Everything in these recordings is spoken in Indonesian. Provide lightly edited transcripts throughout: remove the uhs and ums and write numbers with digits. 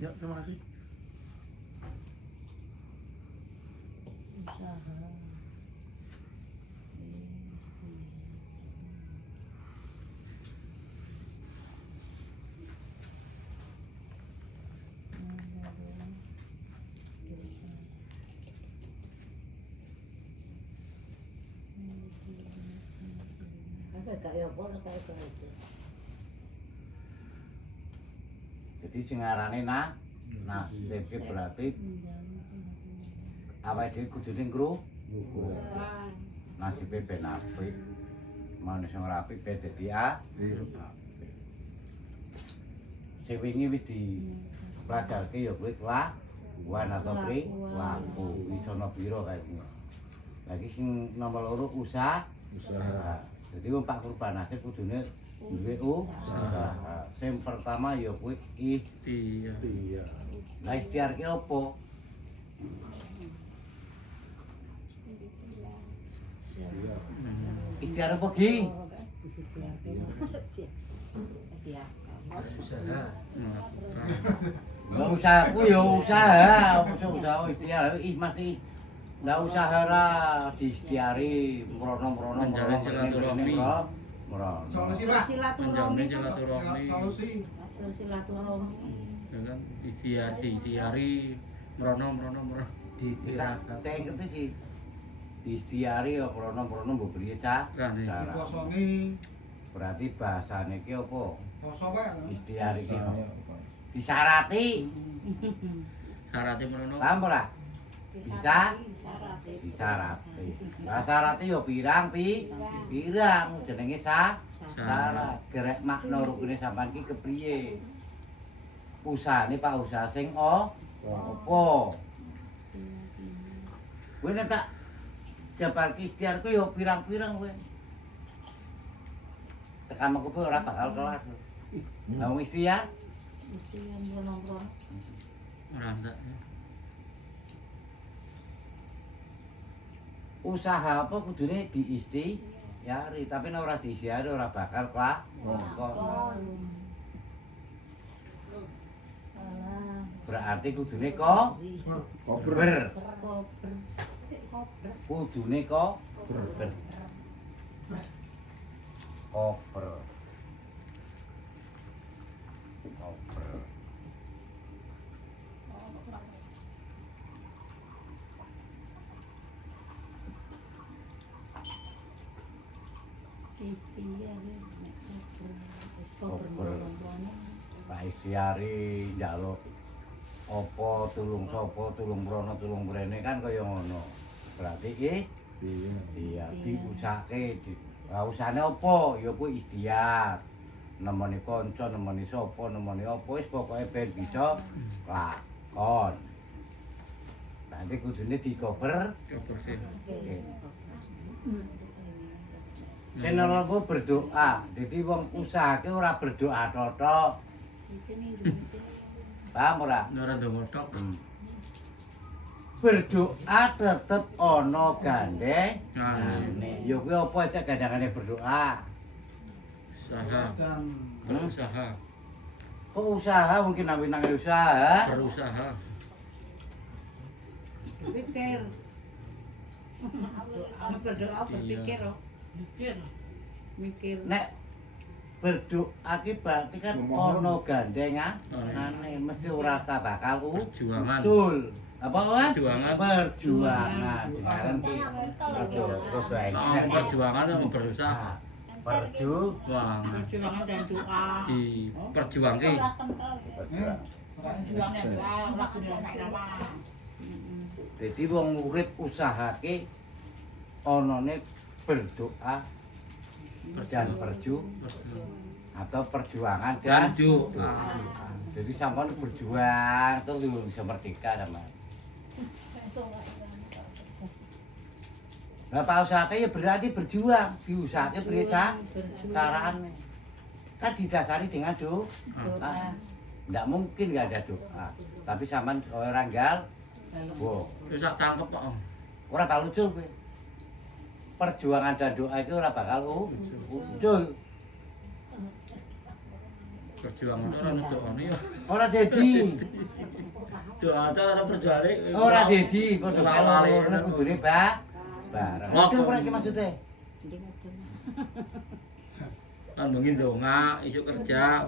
Ya, terima kasih. Jadi sing arane nasib iki berarti awake dhewe kudune ngru. Nasibe ben apik. Manusa ora apik ben dadi apik. Sing wingi wis dipelajarke ya kuwi kelakuan atau perilaku. Wisana pira kae. Lagi sing nomor 2 usaha. Jadi wong Pak Kurbanake kudune duwe usaha. Sing pertama ya kuwi ikhtiar. Lah ikhtiar ki opo? Ikhtiar apa Ki? Ya usahaku ya usaha ikhtiar mesti ndak usaha ra diikhtiari mrono-mrono silaturahmi. Solusi Pak. Menjamin silaturahmi. Solusi. Silaturahmi. Dengan ikhtiari merono ditirakat. Saya ngerti sih. Diikhtiari ya mrono-mrono mbok priye cara. Dikosongi. Berarti bahasane ki apa? Poso wae. Ikhtiar iki. Disarati. Syaratnya merono. Paham ora? Bisa disarati. Lah syarate ya pirang jenenge syarat. Gerek makna rukune sampean ki kepriye? Usahane Pak usaha sing apa? Kowe nek tak jabarke ikhtiarku ya pirang-pirang kowe. Tekan mengko ora bakal kelar. Lah wong ikhtiar Ora ndak. usaha apa kudune diikhtiari, tapi nek ora diikhtiari ora bakal berarti kudune kober. Kudune kober. Kober. Pak ikhtiari njaluk apa tulung sapa tulung mrono tulung mrene kan kaya ngono. Berarti iya diusahake. Lah usahane apa? Ya kuwi ikhtiar. Nemoni kanca, nemoni sapa, nemoni apa wis pokoke ben bisa lakon. Nanti kudune dikoper. Sing nomor berdoa. Jadi wong usahake ora berdoa totok. Paham ora? Ora ndonga tok. Berdoa tetep ana gandeng. Nah, Ya kuwi apa aja gandengane berdoa? Usaha. Kok usaha mungkin nang usaha? Berusaha. Pikir. Berdoa berpikir kok. Mikir. Nek berdoa ki berarti kan ana gandengane mesti ora tak bakal Perjuangan. betul. Apa kan? Perjuangan. Perjuangan. Sekarang ki Perjuangan sama berusaha. Perjuangan. Perjuangan dan doa. Diperjuangke. Jadi wong urip usahake anane berdoa dan atau perjuangan dan jadi sampean berjuang terus bisa merdeka sama. Bapak usahake ya berarti berjuang, diusahake priye carane. Kan didasari dengan doa. Enggak mungkin enggak ada doa. Tapi sampean orang gal, wow. Wis sak tangkep kok. Ora bakal ucul kowe. Perjuangan dan doa itu ora bakal ucul. Perjuangan orang doane ya. Ora dadi. Doa orang berjale. Ora dadi padha Lali-lali. karo kudune bareng. Ngono ora iki maksude. Jadi ngeten. Kan bengi donga, isuk kerja.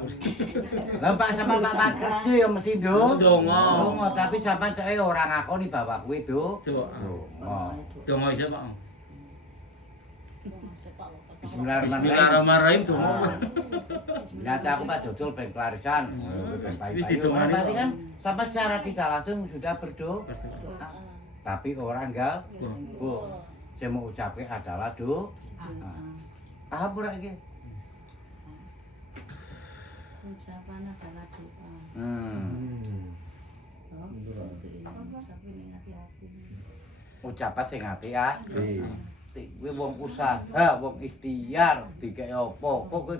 Lah Pak sama Pak kerja ya mesti ndung. Donga. Donga, tapi sampean cek ora ngakoni bapak kuwi do. Doa. Oh. Donga isuk, Pak. Bismillahirrahmanirrahim. Bismillahirrahmanirrahim donga. Nanti aku Pak Jodol ben klarisan. Wis didongani, Berarti Pak. kan sampai secara tidak langsung sudah berdoa. Tapi orang enggak, Bu. Saya mau ucapke adalah doa. Apa ora iki? Ucapan adalah doa. Tapi ning hati-hati. Ucapan sing ati-ati. Kuwi wong usaha, wong ikhtiar, dikek apa? Kok kowe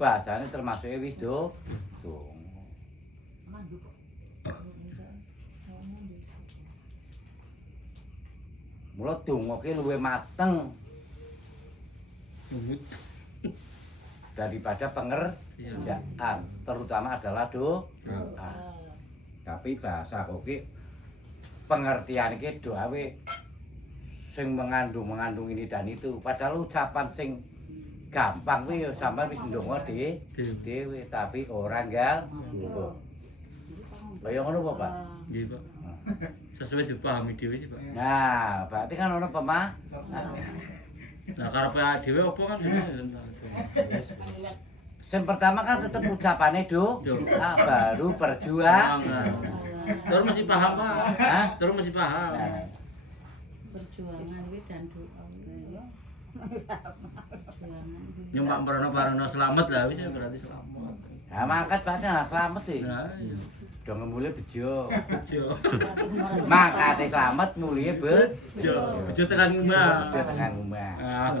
bahasane termasuk wis do. Mula donga ki luwih mateng daripada pengerjaan, terutama adalah doa. Tapi bahasa koki pengertian iki doa sing mengandung ini dan itu. Padahal ucapan sing gampang kuwi ya sampean wis ndonga dhewe, tapi ora enggak. Kaya ngono apa, Pak? Nggih, Pak. Sesuai dipahami dhewe sih, Pak. Nah, berarti kan ono pemah. Nah, karepe dhewe apa kan Yang pertama kan tetap ucapannya baru berjuang. Terus masih paham, Pak. Hah? Terus masih paham. Nah, Perjuangan wi dan doa. Perjuangan. Nyumak merono selamat lah wis berarti selamat. nah mangkat Pak selamat sih. Nah, iya. Dong mulai bejo. Bejo. Mangkate selamat mulai Bejo. Bejo tekan ngomah. bejo tekan omah. Ah,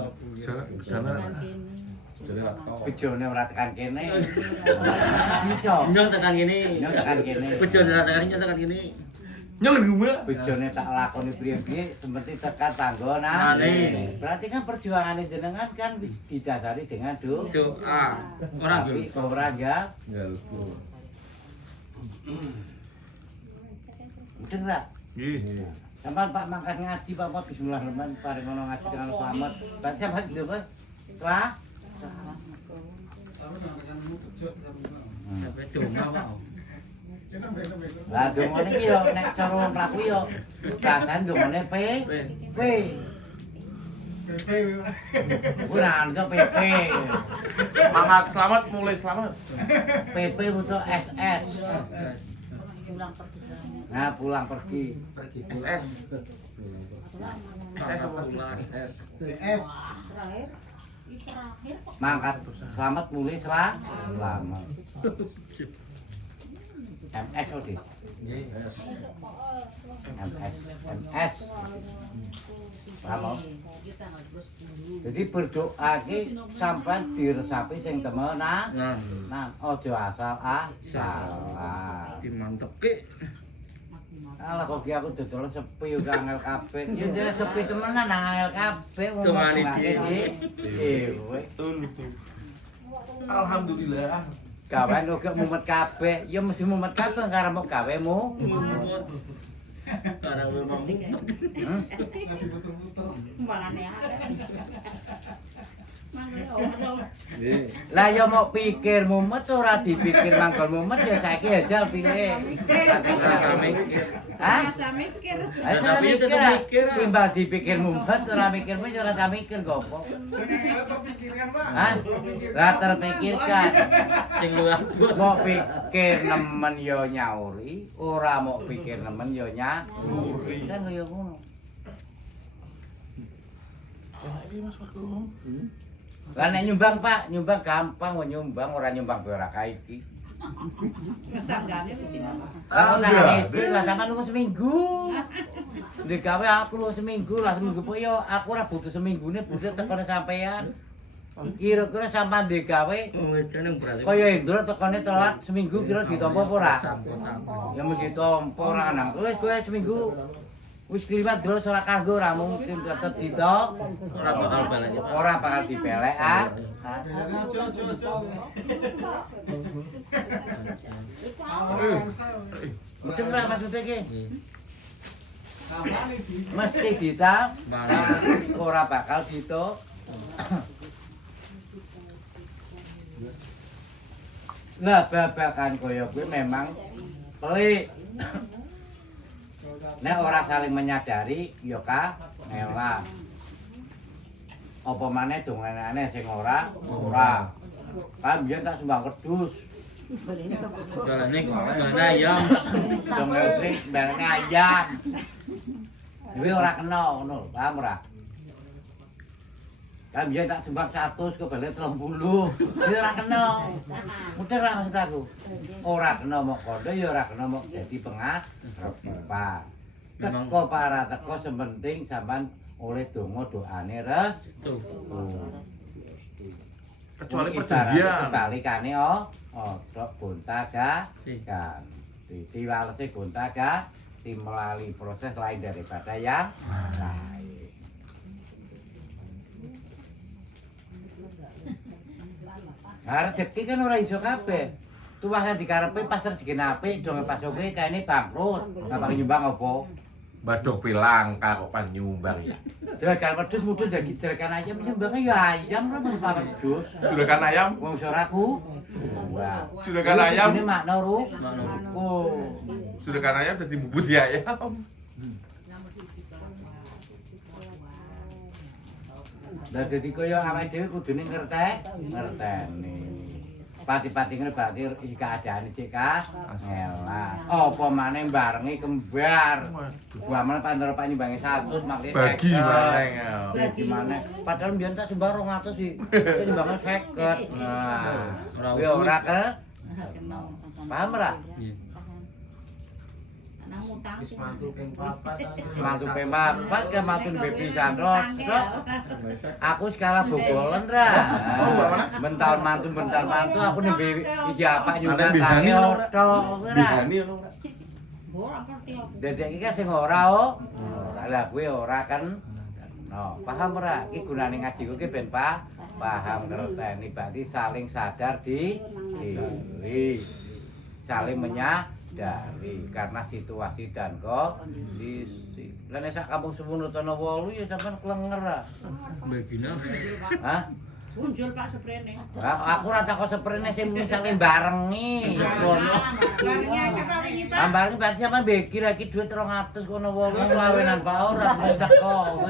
Bejone ora tekan kene. Bisa. nyong tekan gini. Nyong tekan kene. Bejo ora tekan nyong tekan gini. Nyong ngomah. Bejone tak lakoni priye-priye seperti tekan tanggona. Aneh. Berarti kan perjuangan jenengan kan didasari dengan Doa. Ora tapi nggo. ora enggak. Udah enggak? Nggih. Sampai Pak mangkat ngaji Pak bismillahirrahmanirrahim paring ngono ngaji dengan selamat. Berarti sampai lho Pak. Wah. Sampai donga, Pak. Lah dongane iki yo nek cara wong mlaku yo bahasan dongane P. Ora ana PP. Semangat selamat mulai selamat. PP untuk SS. Pulang pergi. Nah, pulang pergi. SS. SS apa? SS. DS. Terakhir. Terakhir kok. Mangkat selamat mulai selamat. MS Odi. MS. Paham? Jadi berdoa ki sampean diresapi sing temenan. Nah, aja asal salah. Dimantepke. Alah kok ki aku dodol sepi yo angel kabeh. Ya jare sepi temenan angel kabeh wong Cuma iki. Alhamdulillah. Gawean uga mumet kabeh, ya mesti mumet kabeh karo mok gawemu. Karena memang Barane ada. Lah ya mau pikir mumet ora dipikir mangkon mumet ya saiki ajal pilih. Hah? Rasa mikir. Ayo Tapi mikir. tetep mikir. Timbang dipikir mumet ora mikirmu ya ora tak mikir gopo. Terpikirkan, Pak. Hah? Lah terpikirkan. sing luwih Mau pikir nemen yo nyauri, ora mau pikir nemen yo nyuri. Kan kaya ngono. Lah nek nyumbang Pak, nyumbang gampang kok nyumbang ora nyumbang ora kae iki. Tanggane wis ora. Lah nang iki lah sampean lunga seminggu. Ndek gawe aku lunga seminggu lah seminggu po yo aku ora butuh seminggune butuh tekone sampean. Kira-kira sampean ndek gawe ngene berarti. kaya Indro tekone telat seminggu kira ditampa apa ora? Sampun. Ya mesti ditampa ora nang kowe seminggu wis kliwat terus ora kanggo ora mungkin tetep ditok. Ora bakal balik. Ora bakal dipelek ah. Mesti ora maksudnya ki. Mesti ditok. Ora bakal ditok. Lah babakan kaya kuwi memang pelik. Nek ora saling menyadari ya ka ngelah. Apa maneh donganane sing ora. Kan biyen tak sembah wedhus. Dalane kok dalane ayam. Dong elektrik barane ayam. Kuwi ora kena ngono, paham ora? Kan biyen tak sembah 100 kok balik 30. Kuwi ora kena. Mudah ra maksud aku. Ora kena mok kondo ya ora kena mok dadi pengarepan. Teko para teko sementing sampean oleh donga doane restu. Kecuali perjanjian. Kebalikane tok gonta-ganti. Diwalese gonta-ganti melalui proses lain daripada yang lain. Nah, rezeki kan ora iso kabeh. Tuwah dikarepe pas rezekine apik, dong pas oke kaene bangkrut. Apa nyumbang apa? Badok pilangka kok pan nyumbang ya. Jeragan wedhus mudhun dadi jeragan ayam nyumbangnya ya ayam ora mesti wedhus. Juragan ayam, Wong soraku. Wah. juragan ayam, Ini makna ru. Oh. juragan ayam jadi bubut ya ayam. Lah dadi kaya awake dhewe kudune ngerteni. Pati-pati ngerti iki keadaane sik ka ngelah. Apa maneh barengi kembar. Gua men pandoro Pak nyumbangi 100 makne Bagi maneh. Bagi maneh. Padahal mbiyen tak sembah 200 sih. Nyumbangi 50. Nah. Kuwi ora ke paham ora? Nang utang sih. Mantu ping 4. Mantu pemapat ke mantu bebi sandot. Aku skala bobolen ra. Bentar mantu aku nembe iki apa nyumbang kange oto ora. Bihani ngono ora. Ora ngerti aku. Dadi iki kan sing ora Lah kuwi ora kan. No, paham ora? Iki gunane ngaji kuwi ben paham ngerteni berarti saling sadar di diri. Saling menyadari karena situasi dan kondisi. Lah nek sak kampung semono tono 8 ya sampean klenger ah. Begina. Hah? Muncul Pak Seprene. Aku ora takon seprene sing misale barengi. Barengnya aja Pak wingi Pak. Barengi berarti sampean begi ra iki duit 200 kono 8 lawenan Pak ora teko.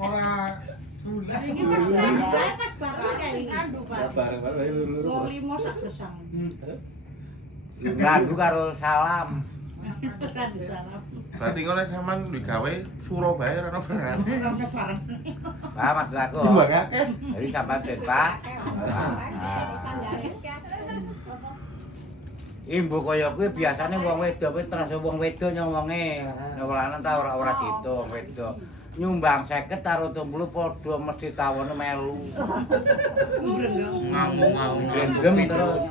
Ora sulit. Wingi pas ngadu kae pas bareng kae wingi. Bareng-bareng luru. Wong 5 sak gesang. Ngadu karo salam. Kan salam. Berarti ngono sampean digawe Surabaya ora barang. Ora bareng. Pak maksud aku. Nyumbang akeh. Jadi sampean ben Pak. Imbu kaya kuwi biasane wong wedok kuwi terus wong wedok nyomonge. Nek lanang ta ora gitu wong wedok. Nyumbang 50 karo 30 padha mesti tawone melu. Ngamuk-ngamuk. Gendem terus.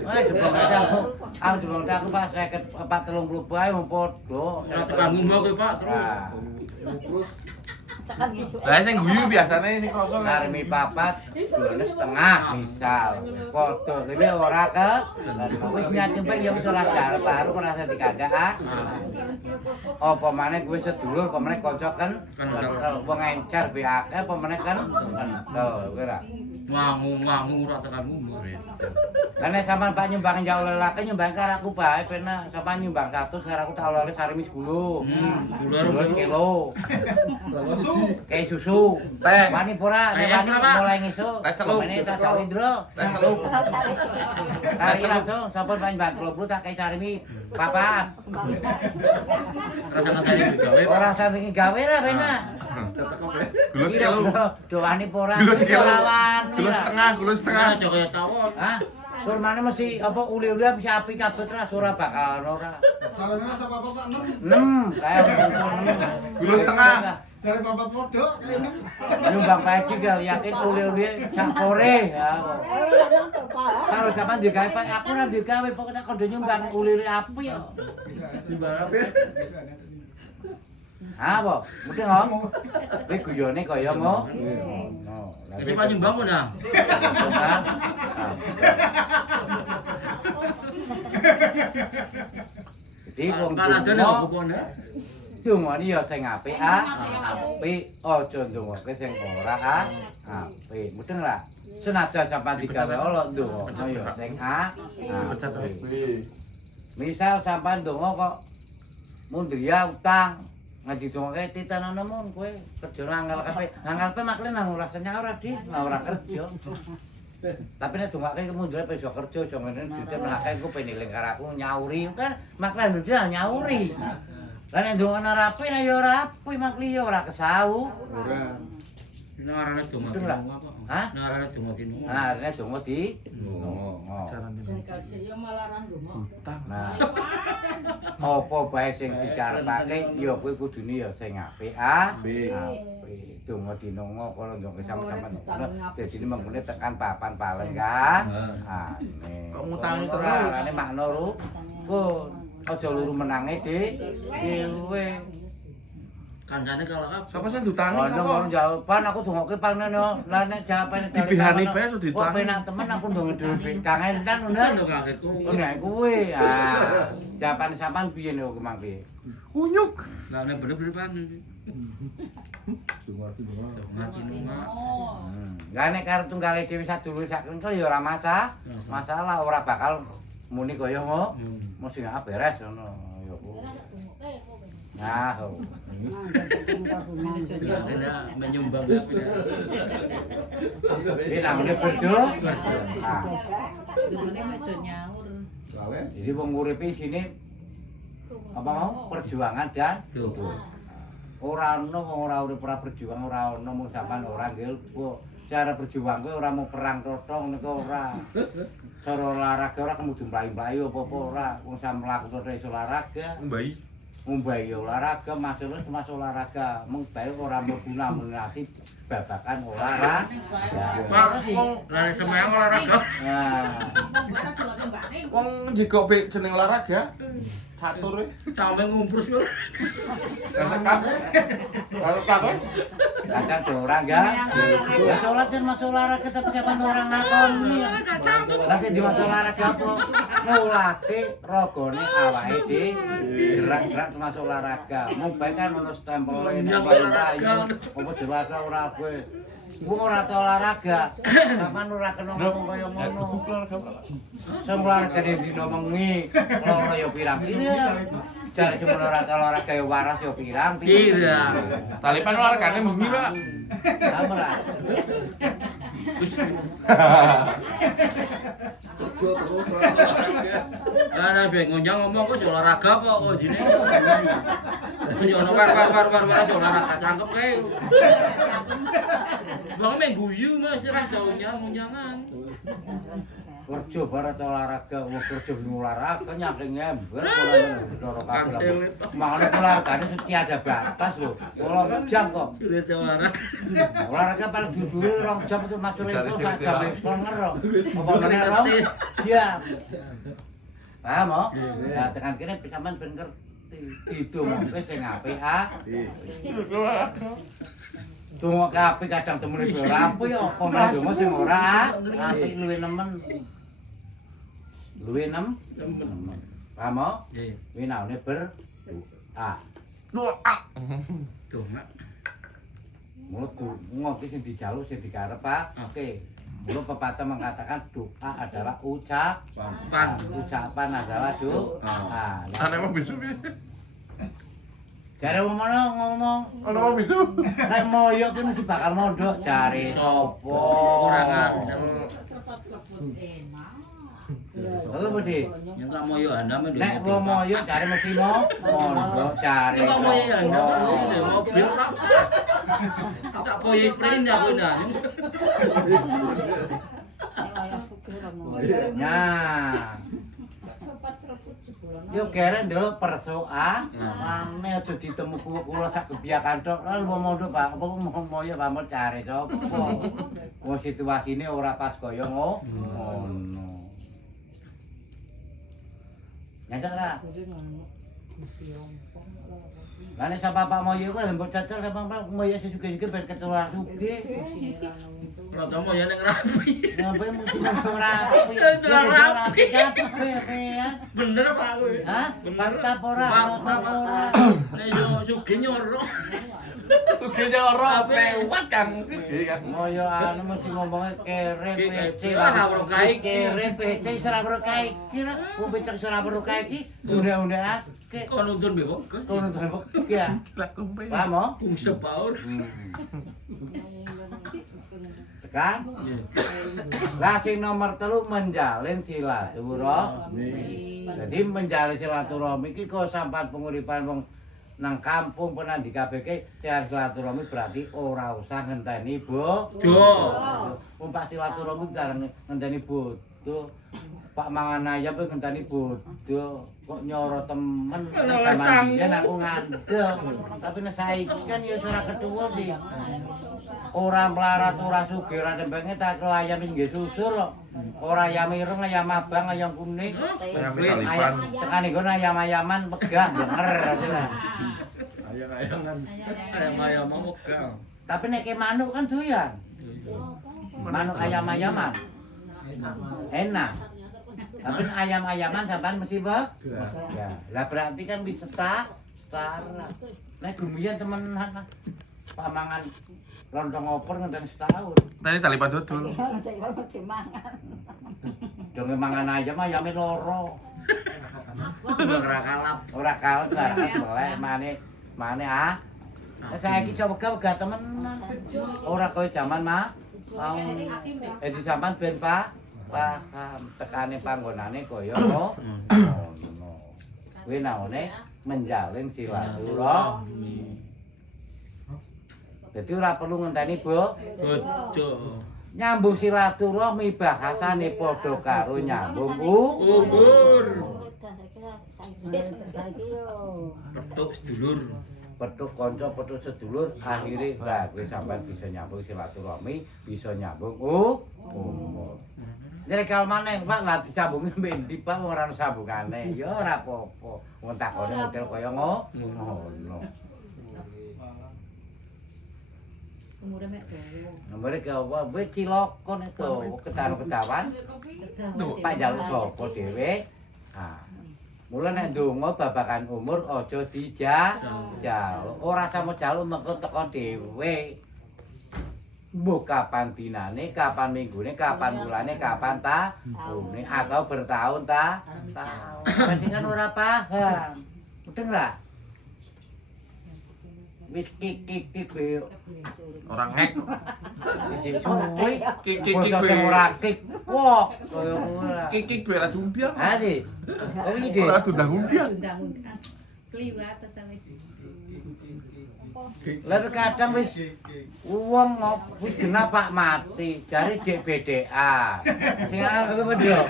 Wah, jebol aku. Aku jebol aku pas 50 30 bae wong padha. Ora tekan ngomong kowe Pak terus. Terus Lah sing guyu biasane sing kosong Karmi papat, gulane setengah misal. Padha dhewe ora ke. Wis niat nyumbang ya wis ora jarep baru ora dadi kandak. Apa maneh kuwi sedulur, apa maneh kanca kental. Wong encer be akeh, apa maneh kental kowe ora. Ngamuk-ngamuk ora tekan ngomong. Lah nek sampean Pak nyumbang ya oleh lake nyumbang karo aku bae penak. Sampean nyumbang 100 karo aku tak oleh sarimi 10. 10 kilo. Kayak susu, Teh. wani pura, nek wani mulai ngesuk. Teh celup. Mene tak salindro. Teh celup. Kari langsung sampun panjenengan 20 tak kei sarimi papat. Rasa tadi gawe. Ora saking gawe ra penak. Gula sekilo. Do wani pura. Gula sekilo. Wani. Gula setengah, gula setengah. Aja kaya cawon. Hah? Kurmane mesti apa uli-uli bisa api kabeh ora ora bakal ora. salahnya sama Bapak 6. 6 kayak Gula setengah. Dari Bapak Podok kayaknya. nyumbang pagi gal yakin uli-uli sak sore ya. Kalau sampean digawe Pak aku ora digawe pokoke tak kondo nyumbang uli-uli api ya. Di barat. Apa? Mesti ngomong. Kowe guyone kaya ngono. Jadi Pak nyumbang mo na. Jadi wong Kan aja nek donga bukone. dongane ya sing apik apik aja ndongake sing ora apik. Mudeng ra? Senajan sampean digawe Allah ndonga ya sing apik. Misal sampean ndonga kok mundria utang ngaji dongake titanono mun kowe kerja angel kabeh. Angel pe makle nang rasanya ora di, ora kerja. Tapi nek dongake mundure pe iso kerja, aja ngene duite menake ku peniling karo aku nyauri kan makle ndure nyauri. Lah nek ndongane rapi nek ya rapi makli ya ora kesau. Ora. Ini arane donga Betul lah. kok. Hah? Ini arane donga kino. Nah, nek donga di Kasih yo malaran donga. Nah, apa bae sing dikarepake ya kowe kudune ya sing apik apik. Donga dinonga kala ndonga sama-sama. Dadi mengkene tekan papan paling ka. Kok ngutangi terus? Arane makna ru. Kok aja luru menange, Dik. Dhewe. Kancane kalau apa? Siapa sih diutangi Ono sapa? ngono jawaban aku dongoke paneno. Lah nek jawabane Dibihani bae sudah Kok ditangi. penak temen aku ndonge dhewe. Kangen tenan ngono. Dongake ku. Nek kuwi. Jawaban sampean piye nek kok mangke? Kunyuk. Lah nek bener-bener pan. Donga kino. Lah nek karo tunggale dhewe sadulur sak kengkel ya ora masalah, ora bakal muni kaya ngono. Mesti gak beres ngono ya kuwi. Nah, Biasanya menyumbang tapi ini namanya berdoa. Dongane meja nyaur. Jadi wong urip sini apa mau perjuangan dan ora ono wong ora urip ora berjuang ora ono mung sampean ora nggih cara berjuang kuwi ora mau perang totong niku ora. Cara olahraga ora kemudu mlayu-mlayu apa-apa ora. Wong sampe mlaku tok iso olahraga. Ngumbai olahraga masuk olahraga mung bae ora mlebu nominasi babakan olahraga. Pak wong lari semayang olahraga. Nah, Wong njegok pik jeneng olahraga. Catur wis. Sampe ngumprus yo. Kalau takut kadang tuh orang enggak. Ya sholat kan masuk olahraga tapi siapa orang ngakoni. Lah sing dimasuk olahraga apa? Ngulake rogone awake dhewe. Gerak-gerak termasuk olahraga. Mung bae kan ono stempel nek olahraga. Apa dewasa ora kowe. Wong ora tau olahraga. Sampeyan ora kena ngomong kaya ngono. Sing olahraga dino mengi, loro ya pirang-pirang. Jare cuma ora tau olahraga ya waras ya pirang-pirang. talipan olahragane bengi, Pak. Ora. Lah ben ngonjang ngomong kok olahraga apa kok jine. Yo ono war olahraga cangkep kae. Wong men guyu Mas ora ngonjangan. Kerja barat olahraga, wong kerja olahraga nyaking ember kula kabeh. Mangane olahragane setiap ada batas lho. 8 jam kok. Sulit olahraga. Olahraga paling dulu 2 jam itu masuk lempel sak jam setengah kok. Apa meneh ro? Siap. Paham kok? Nah, tekan kene sampean ben ngerti. Itu mongke sing apik Donga kabeh kadang temune ora apik apa meneh donga sing ora apik luwih nemen. Luwih nemen. Paham kok? Nggih. Kuwi naune berdoa. Doa. Donga. Mulut ngopi sing dijaluk sing dikarep Pak. Oke. Mula pepatah mengatakan doa adalah ucapan. Ucapan adalah doa. Ana mau bisu piye? Jare wong ngomong, Ana mau bisu. nek moyo ki mesti bakal mondok jare sapa? Ora ngandel. Lha mesti Yang tak moyo anda men. nek wong moyo jare mesti mondok jare. Kok moyo anda sapa? mobil tak. Tak poyo print aku nang. Nah, yo keren ndelok persoalan, mane aja ditemu kula sak gebiakan tok. Lah wong mondok Pak, apa moyo pamot cari sapa? Wong situasine ora pas kaya ngono. Nyadar ra? Lah nek sapa Pak Moyo kok mbok cacal sama Pak Moyo sing juga ben ketularan sugih. Rada moyo ning rapi. Ngapain mesti rapi? Ya, rapi. Ya. Bener Pak kowe. Hah? Fakta ora, fakta ora. Nek yo sugih nyoro. Sugihnya orang lewat Kang. Sugih kan. Moyo anu mesti ngomongnya kere PC Ora berkah iki. kere PC ora berkah iki lah. Wong becak ora berkah iki unda-unda akeh. Kok nuntun be kok? Kono terpek ya. Paham mo? Bungsa paur. Tekan. Lah sing nomor 3 menjalin silaturahmi. Jadi menjalin silaturahmi iki kok sampean penguripan wong nang kampung penan di KPK sehat silaturahmi berarti ora usah ngenteni Duh. Wong pas silaturahmi jarang ngenteni bodo. Pak mangan ayam pe ngenteni bodo. Kok nyoro temen zaman biyen aku ngandel. Tapi nek saiki kan ya ora ketuwa sih. Ora melarat, ora sugih, ora dembenge tak karo ayam nggih susur kok. Ora ayam ireng, ayam abang, ayam kuning. Ayam tekan iku ayam-ayaman megah bener. Ayam mau megang. Tapi nek ke manuk kan doyan. Manuk ayam-ayaman. Enak. Tapi ayam-ayaman sampean mesti ya. Lah berarti kan bisa setara. Nek gumian temenan pamangan lontong opor ngenten setahun. Tadi tali padudul. Donge mangan ayam ayame loro. Ora kalap. Ora kalep barang boleh mane ah. Nek saiki coba wegah temenan. Ora koyo jaman mah. Di sampean ben paham tekane panggonane kaya ngono. Kuwi naone menjalin silaturahmi. Jadi ora perlu ngenteni Bojo. nyambung silaturahmi bahasane padha karo nyambung Umur. Petuk sedulur. petuk kanca petuk sedulur akhire lah kowe sampean bisa nyambung silaturahmi, bisa nyambung umur. Nek kalmane Pak lah disambungi mbek ndi Pak ora ono sambungane. Ya ora apa-apa. Wong takone model kaya ngono. Umure mek dawa. Nomere ke apa? Kowe cilaka nek to ketawan. Pak jaluk sapa dhewe? Ah. Mula nek ndonga babagan umur aja dijaluk. Ora sama jaluk mengko teko dhewe. Mbok kapan dinane, kapan minggune, kapan bulane, kapan tahune atau bertahun tahun. Berarti kan ora paham. Mudeng ra? Wis kik kowe Orang hek. wis suwe. Kik Ora kik kok koyo ora. Kik ora dumpiang. Ha sih. Oh iki. Ora tundang umpiang. Undang-undang. Kliwat ta sampe. Lah kadang wis wong wis genah Pak mati, jare dik BDA. Sing aku bener.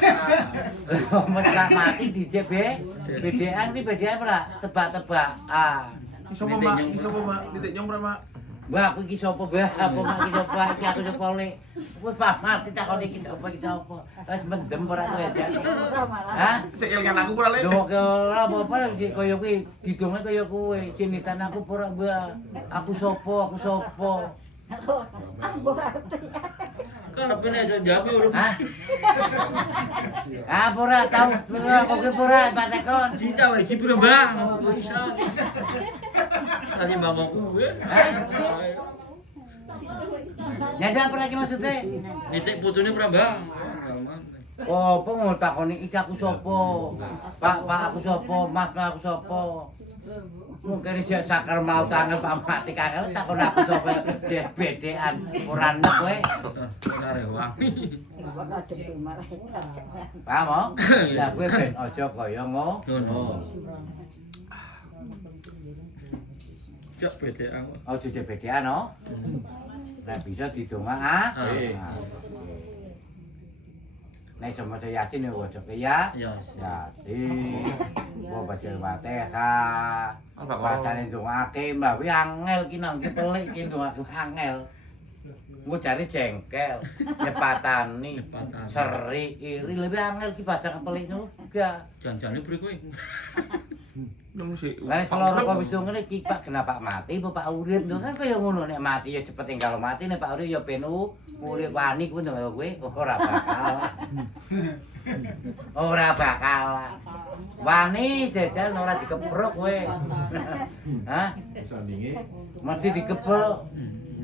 Mesti Pak mati dijek BDA iki BDA ora tebak-tebakan. Iso mak, titik nyong mak. Mbak aku iki sapa mbah? Apa mak iki sapa? Iki aku sapa le. Wis Pak mati takon iki sapa iki sapa. Wis mendem ora kowe aja. Hah? Sik elingan aku ora le. Dongke ora apa-apa kaya kuwi didonge kaya kowe. Cinitan aku ora mbah. Aku sapa? Aku sapa? Karepe nek iso jawab urip. Hah? Ah, ora tau. Oke ora patekon. Cinta wae jipure Bang. Bisa. Tadi mbak kuwe. Nyada apa lagi maksudnya? Titik putune pra Bang. Oh, apa ngotakoni iki aku sapa? Pak aku sapa? Mas aku sapa? Mungkin sik sakar mau tangan Pak mati kangen takon aku sapa DSBD-an ora enek kowe. Ora rewangi. Paham mo? Lah kowe ben aja kaya ngono. Cek BDA. Aja DSBD-an no. Lah bisa didongak Nek sama saya Yasin ya waca ya. Yasin. Wa baca Fatihah. Bacane ndongake mbah kuwi angel ki nang ki pelik ki ndongake angel. Engko jare jengkel, nyepatani, seri, iri lebih angel ki baca pelik juga. Janjane pri kowe. Nang sik. Lah seloro kok wis ngene iki Pak kenapa mati apa Pak urip lho kan kaya ngono nek mati ya cepet kalau mati nek Pak urip ya ben urip wani kuwi ndang kowe ora bakal. Ora bakal. Wani jajal ora dikepruk kowe. Hah? Sandinge. Mesti dikepruk.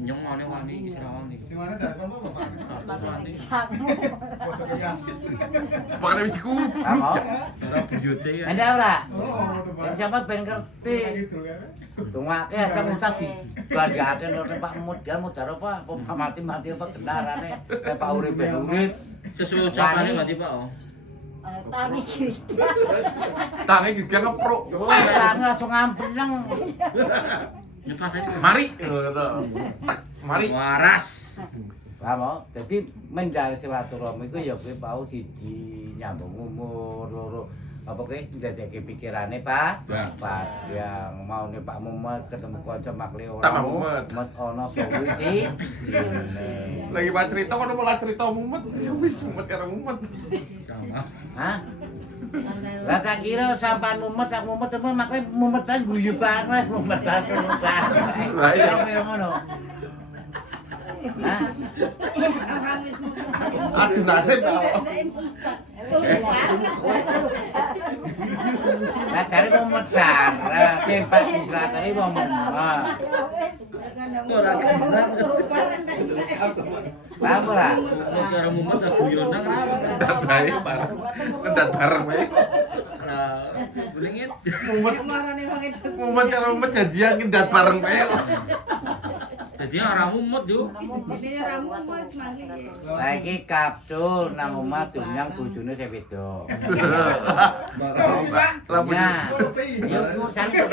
Nyong ngene wani iki wani. Sing mana dari kamu Bapak? Wani. Foto Yasin. Makane wis diku. Apa? Ora buyute ya. Ada ora? Oh, Ben siapa ben ngerti. gitu kan. Tungake aja mutak di gandhake nek Pak Mudar mudar apa mati apa gendarane nek Pak urip ben urip. Sesuai ucapane berarti Pak. Tani Tange juga ngepruk. Wah, langsung ambreng. Nyepas aja. Mari. Ngono. Mari. Waras. Kamu, jadi menjalin silaturahmi itu ya kowe mau siji nyambung umur loro. Apa kowe ndadekake pikirane Pak? Bang. Pak yang mau nih Pak Mumet ketemu kanca makli ora. Tak Mumet. Mumet ono solusi. Ini. Lagi pas cerita kono malah cerita mumet. Wis mumet karo mumet. Hah? Lah tak kira sampan mumet tak mumet temen makle mumetan guyu panas mumetan mumetan. Lah iya. Kaya ngono. Hah? Aduh nasib tau. Lah cari mumetan, tempat istirahatane wong mumet. Paham ora? Cara mumet tak guyonan apa? Ndak bae bareng. Ndak bareng bae. Lah, belingit. Mumet. Mumet karo mumet jadian ngendat bareng bae. Jadi orang mumet yo. Lah iki kapsul nang omah dunyang bojone sing wedok. Lah punya. Nah, yo urusan karo.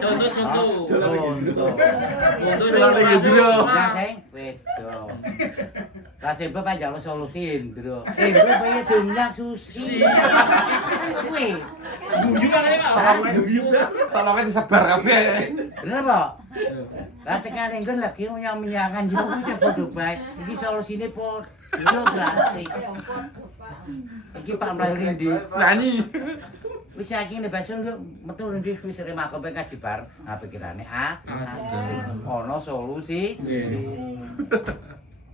Contoh. Contoh. Lah ya Indro. Nah, sing wedok. Lah sing bapak njaluk solusi Indro. Indro bae dunyang susi. Kuwi. Guyu kali Pak. Tolongnya disebar kabeh. Bener apa? Lah tekan enggon lagi nyang-nyangan yo wis padha bae. Iki solusine padha berarti. Iki Pak Mlayu ndi? Nyanyi. Wis saiki nek besok yo metu ndi wis terima kowe ngaji bar. Ah pikirane ono solusi.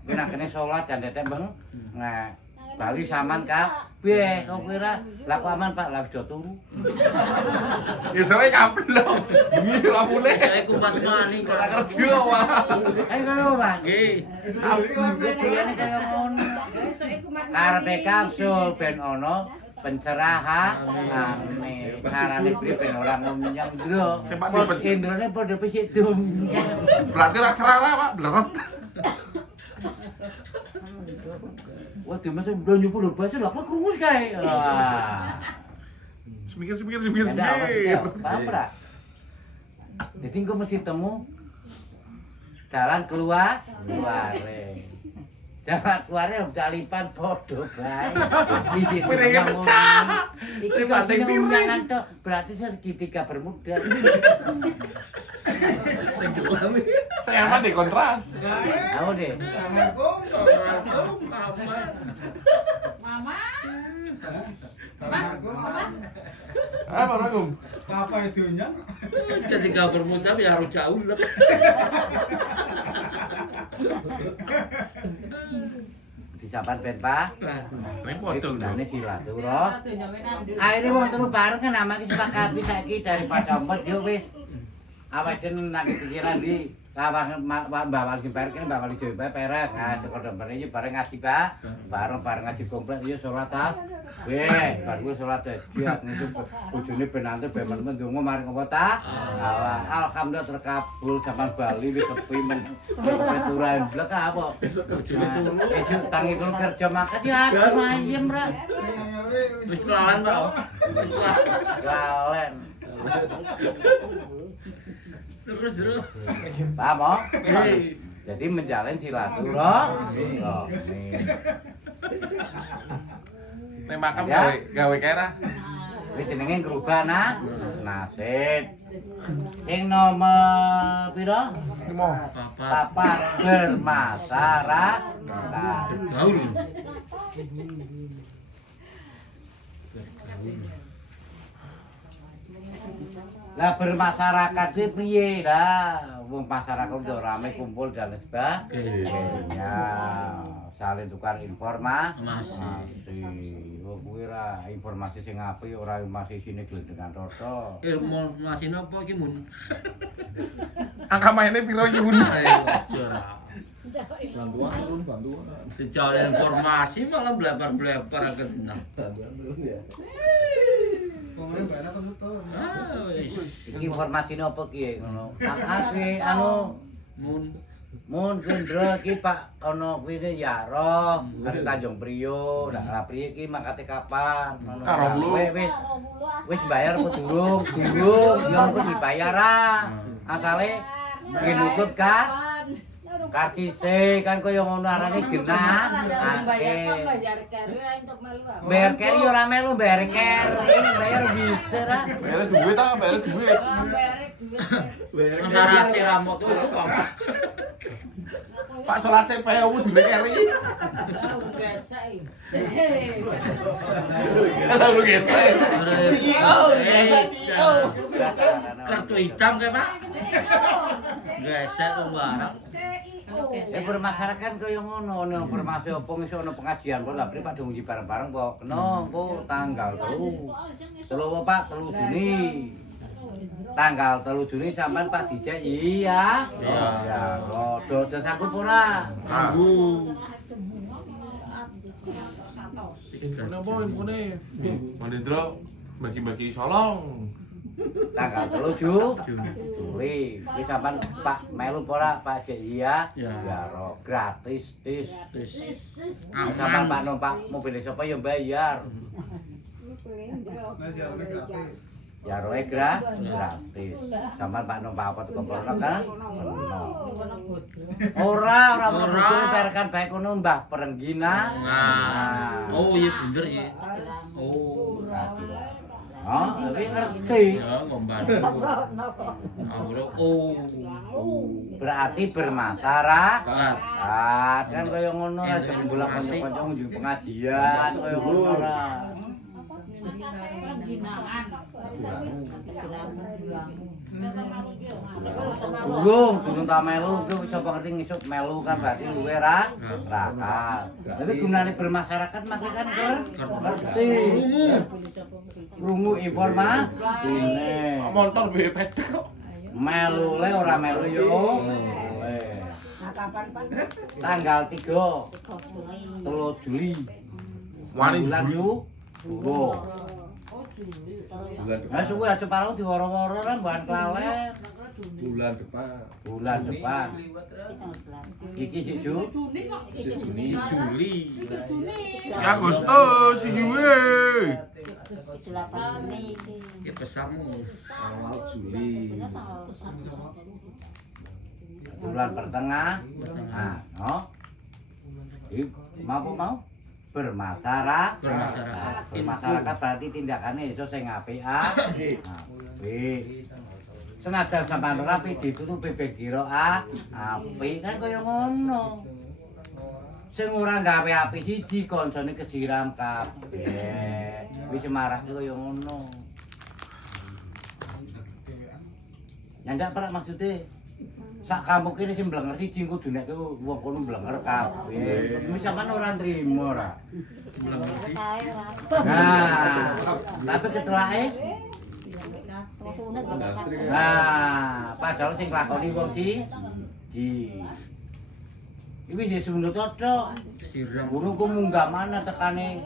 Kowe nak kene salat dan tetek beng. Nah, Bali saman ka. Piye kok kira laku aman Pak lah do turu. Ya soalnya kaplok. Ini lamune. Saya kumat mani Ora kerja wae. Ayo karo Pak. Nggih. Kene kaya ngono. Karepe kapsul ben ono pencerahan ane carane priye ben ora ngunyang ndro. Sempat dipet. Indrone padha pisik dum. Berarti ora cerara, Pak. Bleret. Wah, dimas ndro nyupu lho basa lha kok krungu kae. Wah. Semikir. Ada apa sih? Paham ora? Jadi engko mesti temu jalan keluar. Jalan keluarnya udah lipan podo bae. Iki Piringnya pecah. Iki Dibanding piring. unyangan tok, berarti segitiga bermuda. Saya aman di kontras. Tahu deh. Assalamualaikum. Mama. Assalamualaikum. Apa Assalamualaikum? Apa itu nya? Ketika bermuda ya harus jauh lah. Disapan ben Pak. Ini Iki foto. gunane silaturahmi. Akhirnya wong telu bareng kan nama iki sepakat wis saiki daripada ompet yo wis. Awak jeneng nang pikiran di Mbak Wali Jembar kan Mbak Wali Jembar perak. Nah, tekor dembar iki bareng ngaji Pak. Bareng ngaji komplit yo salat tas. Weh, bar kuwi salat dia niku bojone benante bemen ndonga mari apa ta? Alhamdulillah terkabul zaman Bali wis sepi men. Keturan blek apa? Besok kerjane turu. Esuk tangi kula kerja makan ya aduh ayem ra. Wis kelalan Pak. Wis Galen. terus. Paham oh? Nggih. Jadi menjalin silaturahmi. Nek makam Ya. gawe kera. Wis jenenge ngrubah nasib. Sing nomor pira? Limo. Papat bermasyarakat. Gaul. Lah bermasyarakat kuwi piye lah? Wong masyarakat udah rame kumpul dan sebagainya. Saling tukar informasi. Wong kuwi ra informasi sing apik ora informasi sine glendengan toto. Ilmu masih nopo iki mun? Angka mainnya piro Yun? Bantuan. Secara informasi malah blebar-blebar kena. Pokoknya bayar apa tuh? Iki informasine apa ki ngono? Makasih mun Gendro iki Pak ana kuwi Yaro, dari Tanjung Priok. Lah priye iki mangkate kapan? Ngono. Wis bayar apa durung? Durung, ya engko dibayar ah. Asale nginutut ka kartise kan kaya ngono arane genah. Bayar keri ora melu bayar keri, bayar bisa ra. Bayar duit ta, bayar duit. Masyarakat ramot itu Pak salat CPU duwe keri. Lalu gitu. CEO, CEO. Kartu hitam kayak Pak. Gesek kok barang. Bermasyarakat kaya ngono, ono informasi apa iso ono pengajian kok lah Pak dong bareng-bareng kok. Kena engko tanggal 3. Telu Pak, 3 Juni. Tanggal 3 Juni sampean Pak dicek iya. Ya, rodo dan sanggup ora? Tunggu. Kenapa infone? Mandendra bagi-bagi solong. Tanggal 3 Juli. Wis sampean Pak melu ora Pak Cek iya? Ya, ro gratis. Sampean Pak numpak mobil sapa ya bayar. Nah, jalannya gratis. Ya roe gratis. Sampeyan Pak numpak apa teko kono kan? Ora mlebu perkan bae kono Mbah Perenggina. Nah. Oh iya bener ya. Oh. Oh, tapi ngerti. Ya membantu. Oh. Berarti bermasyarakat. Nah. Kan kaya ngono lah jembul kanca-kanca njung pengajian kaya ngono ora. Durung tak melu ku sapa ngerti ngisuk melu kan berarti luwe ra rakat. Tapi gunane bermasyarakat makne kan ngerti. Krungu informasi. Motor bepet kok. Melu le ora melu yo. Tanggal 3 Juli. Wani bulan yu. Nah, suwe aja parau diwara-wara kan bahan klalen. Bulan depan. Iki sik Juli. Agustus iki we. Ya pesanmu. bulan pertengahan. Nah, no. Mau bermasyarakat berarti tindakannya itu sing apik. Senajan sampean ora ditutupi kira apik kan kaya ngono. Sing ora gawe apik siji kancane kesiram kabeh. Wis marake kaya ngono. Nyandak para maksudnya sak kampung kene sing blenger siji kudu nek wong kono blenger kabeh. Wis sampean ora nrimo ora. Nah, tapi ketelake nah, padahal sing lakoni wong siji. Iki wis semono cocok. Burung ku munggah mana tekane.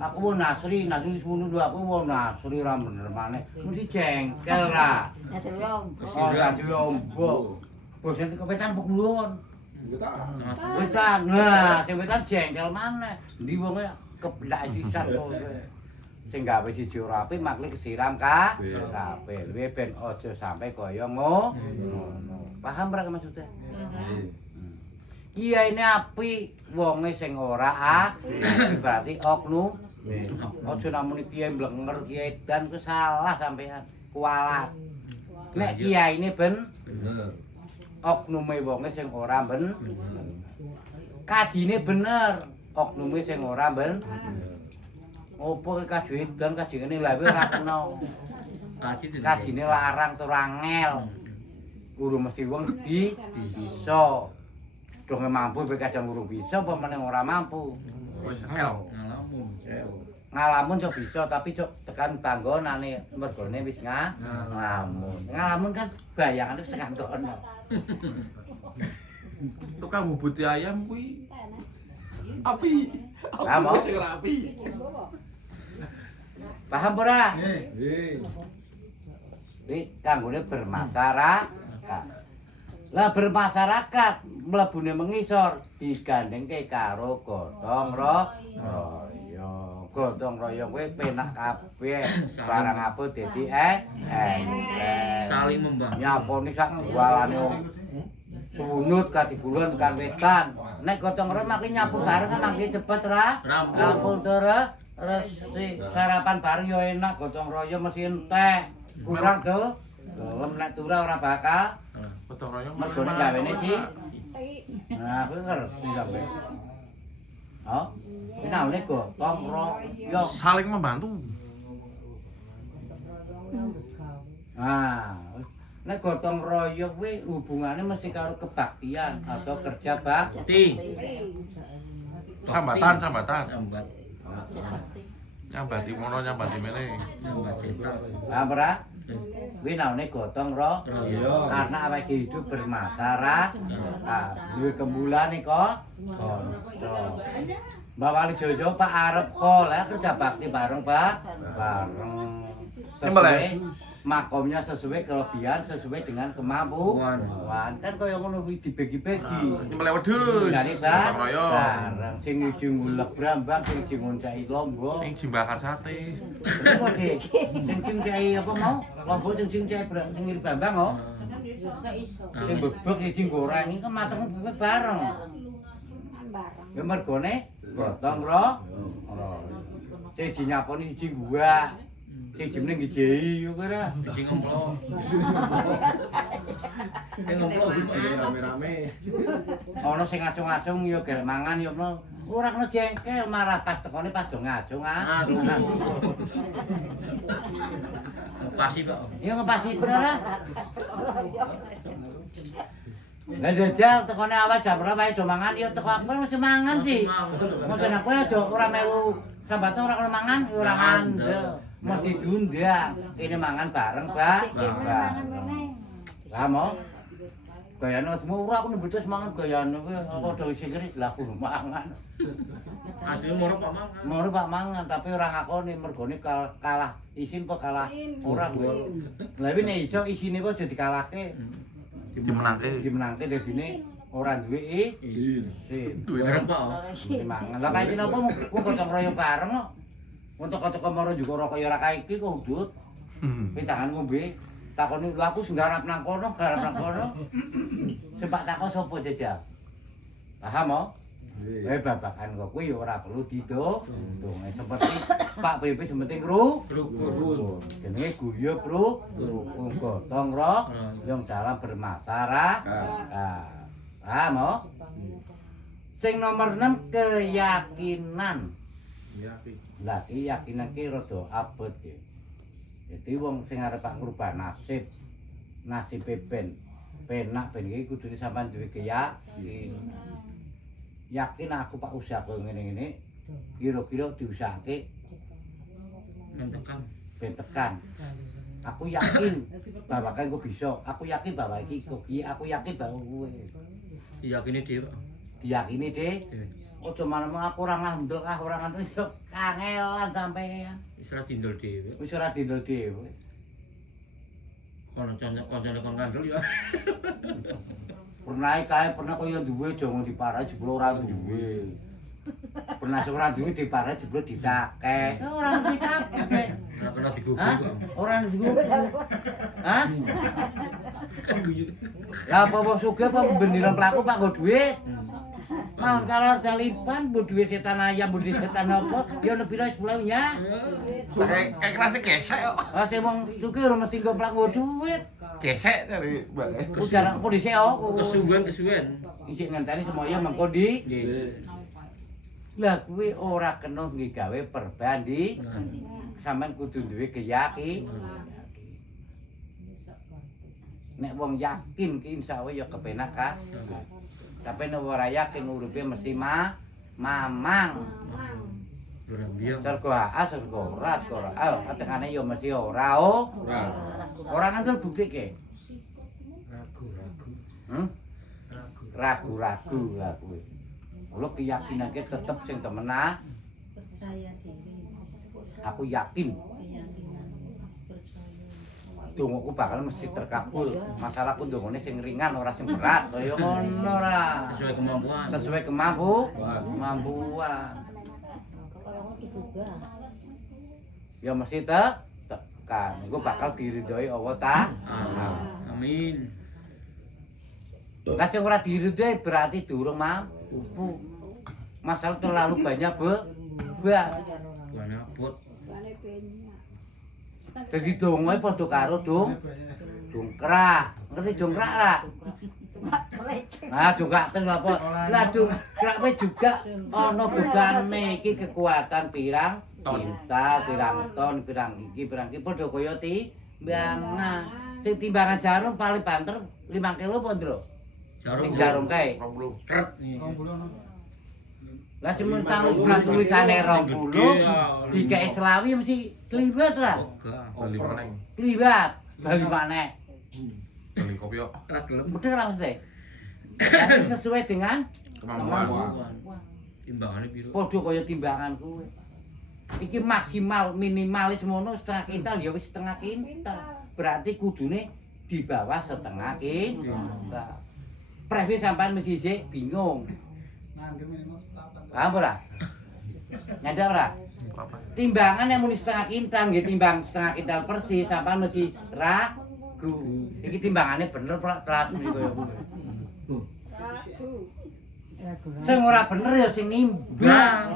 Aku mau Nasri semono lho aku mau Nasri ra bener maneh. Mesti jengkel ra. Nasri ombo. Oh, Nasri ombo. Bosen kepetan pukuluan. Wetan. Nah, sing wetan jengkel maneh. Endi wonge keblak sisan kok. Sing gawe siji ora apik makli kesiram kabeh. Luwih ben aja sampe kaya ngono. Paham ora maksudnya? Kiyaine apik, wonge sing ora apik berarti oknum. Aja namune kiai blenger kiai dan ku salah sampean. Kualat. Nek kiyaine bener. Oknume wonge sing ora bener. Kajine bener, oknume sing ora bener. Opo kaji dan kaji ngene lha ora kena. Kajine larang tur angel. Urung mesti wong bisa. Dong mampu kadang urung bisa apa meneh ora mampu. Wis el. Ngalamun yo bisa tapi cok tekan panggonane mergone wis ngalamun. Ngalamun kan bayangane wis tekan kono. Tukang bubuti ayam kuwi api. Kamu? Sing rapi. Paham ora? Nggih. Kuwi kanggone bermasyarakat. Lah bermasyarakat mlebune mengisor digandengke karo gotong royong. Gotong royong kuwi penak kabeh. Barang apa dadi saling membantu. nyaponi sak walane sunut kadibulon kan wetan. Nek gotong royong makin nyapu bareng kan makin cepet ra. Rampung terus resi sarapan bareng yo enak gotong royong mesti entek. Kurang tuh. Lem nek turah ora bakal. Gotong royong Mergone gawene iki. Nah, kuwi ngerti sampe. Oh. Kenal nek gotong royong. saling membantu. Nah, nek gotong royong kuwi hubungane mesti karo kebaktian atau kerja bakti. Sambatan. Sambat. Nyambati mono nyambati meneh. Sambat cinta. Paham ora? Kuwi naune gotong royong. Karena awake hidup bermasyarakat. Nah, duwe kembulane kok. Mbak Wali Jojo Pak arep kol ya kerja bakti bareng Pak. Bareng. Sesuai makomnya sesuai kelebihan sesuai dengan kemampuan. Kan kaya ngono kuwi dibagi-bagi. Nyembelih wedhus. Dari Gotong royong. bareng sing siji ngulek brambang, sing siji ngoncaki lombok. Sing jimbakan sate. Apa Dik? Sing ngoncaki apa mau? Lombok sing ngoncaki sing ngiri brambang kok. Sing bebek sing goreng iki kan mateng bareng. Ya mergone gotong royong. Siji nyaponi siji gua. Siji meneng ngejehi yo kira. Sing ngemplo. Sing ngemplo Rame-rame. Ono sing ngacung-ngacung yo gerek mangan yo ono. Ora kena jengkel marah pas tekone pas do ngacung ah. Pasti kok. Yo ngepasi ora. Lah jajal tekone awak jam berapa ae do mangan yo teko aku mesti mangan sih. Mosok aku aja ora melu sambat ora kena mangan ora ngandel. Mesti diundang. Kene mangan bareng, Pak. Lah mau. Gayane semua ora aku nyebut semangat gayane kuwi apa do sing ngeri lah aku mangan. Asline moro Pak mangan. Moro Pak mangan tapi ora ngakoni mergone kalah isin apa kalah ora kuwi. Lah iki nek iso isine kok aja dikalahke. Dimenangke desine ora duwe isin. Bareng Pak. Mangan. Lah pancen apa mung gotong royong bareng kok. Untuk moro juga ora kaya ora kaiki kok udut. Pitangan ngombe. Takoni lha aku nggarap nang kono. Sempak takon sapa jajal. Paham mo? Babakan kok kuwi ora perlu didong. Seperti Pak PP sementing rukun. Jenenge guyub rukun gotong royong dalam bermasyarakat. Paham mo? Sing nomor 6 keyakinan. Lah keyakinan ki rada abot ya. Dadi wong sing arep ngrubah nasib penak ben iki kudune sampean duwe keyakinan. Yakin aku Pak usaha koyo ngene-ngene kira-kira diusahake ben tekan. Aku yakin bahwa kan kok bisa. Aku yakin bahwa iki kok aku yakin bahwa kowe. Diyakini dhewe. Diyakini dhewe. Ojo manemu aku ora ngandel ora ngantuk yo kangelan sampean. Wis ora dindol dhewe. Wis ora dindol dhewe. Kono kancane kon ngandel ya. Pernah pernah koyo duwe jangan diparah jebul ora duwe. Pernah ora duwe diparah jebul ditake. Ora ngerti kabeh. Ora pernah diguguk kok. Ora diguguk. Hah? Kan guyu. Lah apa wong sugih apa bendiran pelaku Pak nggo duit? Mau kalau dalipan bu duit setan ayam bu duit setan apa? Ya ono pira 10.000 ya. Kayak kelas gesek kok. Ah sing wong sugih ora mesti nggo pelaku duit. Gesek dari Mbak. Ku jarang ku dhisik kok. Kesuwen. Isik ngenteni semoyo mengko di. Lah kuwi ora kena gawe perbanding. Sampeyan kudu duwe keyakinan. Nek wong yakin ki insyaallah ya kepenak ka. Tapi nek ora yakin uripe mesti mamang. Surga surga ora. Katengane ya mesti ora. Ora ngandel buktike. Ragu-ragu lah kuwi. Kulo keyakinanke tetep sing temenan. Percaya diri. Aku yakin Keyakinan percaya. dongaku bakal mesti terkabul. Masalahku dongane sing ringan ora sing berat kaya ngono ra. Sesuai kemampuan. Sesuai kemampuan. Ya mesti tekan. Iku bakal diridhoi Allah ta. Amin. Lah sing ora diridhoi berarti durung mampu. Masalah terlalu banyak beban. Banyak bot. Dadi dongae padha karo dongkrak. Ngerti dongkrak ra? Nah, dongkrak ten apa? Lah dongkrak kowe juga ana bebane iki kekuatan pirang kintal, pirang ton, pirang iki padha kaya timbangan. Sing timbangan jarum paling banter 5 kilo apa, Ndro? Jarum kae. 20 tret. Lah sing tanggung tulisane 20 dikek Islami mesti kliwat lah. Bali meneng. Kliwat, bali maneh. Bali kopi kok. Ora gelem. Bener ra mesti? Jadi sesuai dengan Kemampuan. Timbangane piro? padha kaya timbangan kuwe. Iki maksimal minimalis mono setengah kintal ya wis setengah kintal. Berarti kudune di bawah setengah kintal. Prewe sampean mesti sik bingung. Paham ora? Nyadar ora? Timbangan yang muni setengah kintal nggih timbang setengah kintal persis sampean mesti ragu. Iki timbangannya bener telat mriki kaya kuwi. Sing ora bener ya sing nimbang.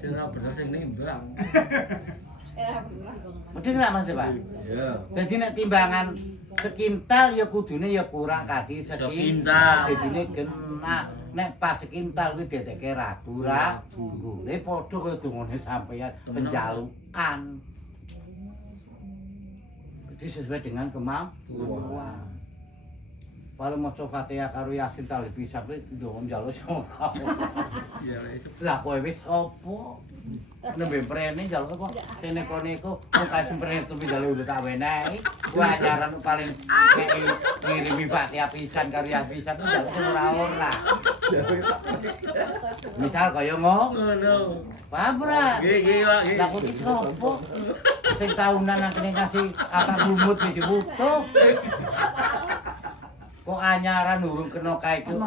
Sing ora bener sing nimbang. Mesti ora Mas Pak? Iya. Dadi nek timbangan sekintal ya kudune ya kurang kadi Sekintal. Dadine genah. Nek pas sekintal kuwi dedekke ragu-ragu. Nggih padha kaya dongane sampeyan penjalukan. Jadi sesuai dengan kemampuan. Kalau maca Fatihah karo Yasin tali bisa kuwi ndonga njaluk saka. Iya, Lah kowe wis opo? Nembe prene njaluk kok kene koneko kok kae semprene tuwi njaluk udah tak wenehi. Kuwi ajaran paling ngirimi Fatihah pisan karo Yasin pisan njaluk ora. Misal kaya ngono. Paham ora? Nggih, Pak, nggih. Lah kok iki opo? Sing taunan nang kene kasih apa lumut wis dibutuh. Kok anyaran urung kena kae ku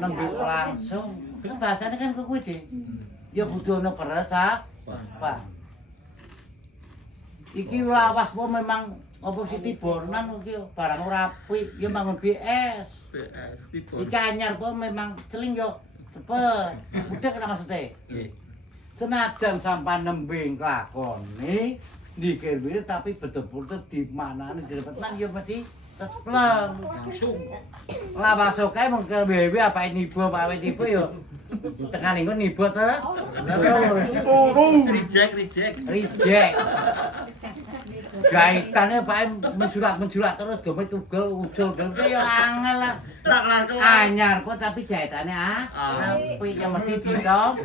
nembe langsung. Iki bahasane kan kok kuwi, Dik. Ya kudu ana perasa. Pak. Iki lawas po memang apa Siti Bornan iki barang ora apik, ya bangun BS. PS tipe. Iki anyar po memang celing yo cepet. Udah kena maksudnya. Nggih. Senajan sampai nembe nglakoni dikir tapi betul-betul di manane direpetan ya mesti tespleng. Langsung. Lah masuk kae mung ke BB apa nibo Pak nibo yo. Tekan engko nibo to. Reject. Reject. Gaitane Pak menjulat terus dome tugel ucul gel yo angel lah. Anyar kok tapi jaitane apik ya mesti ditom.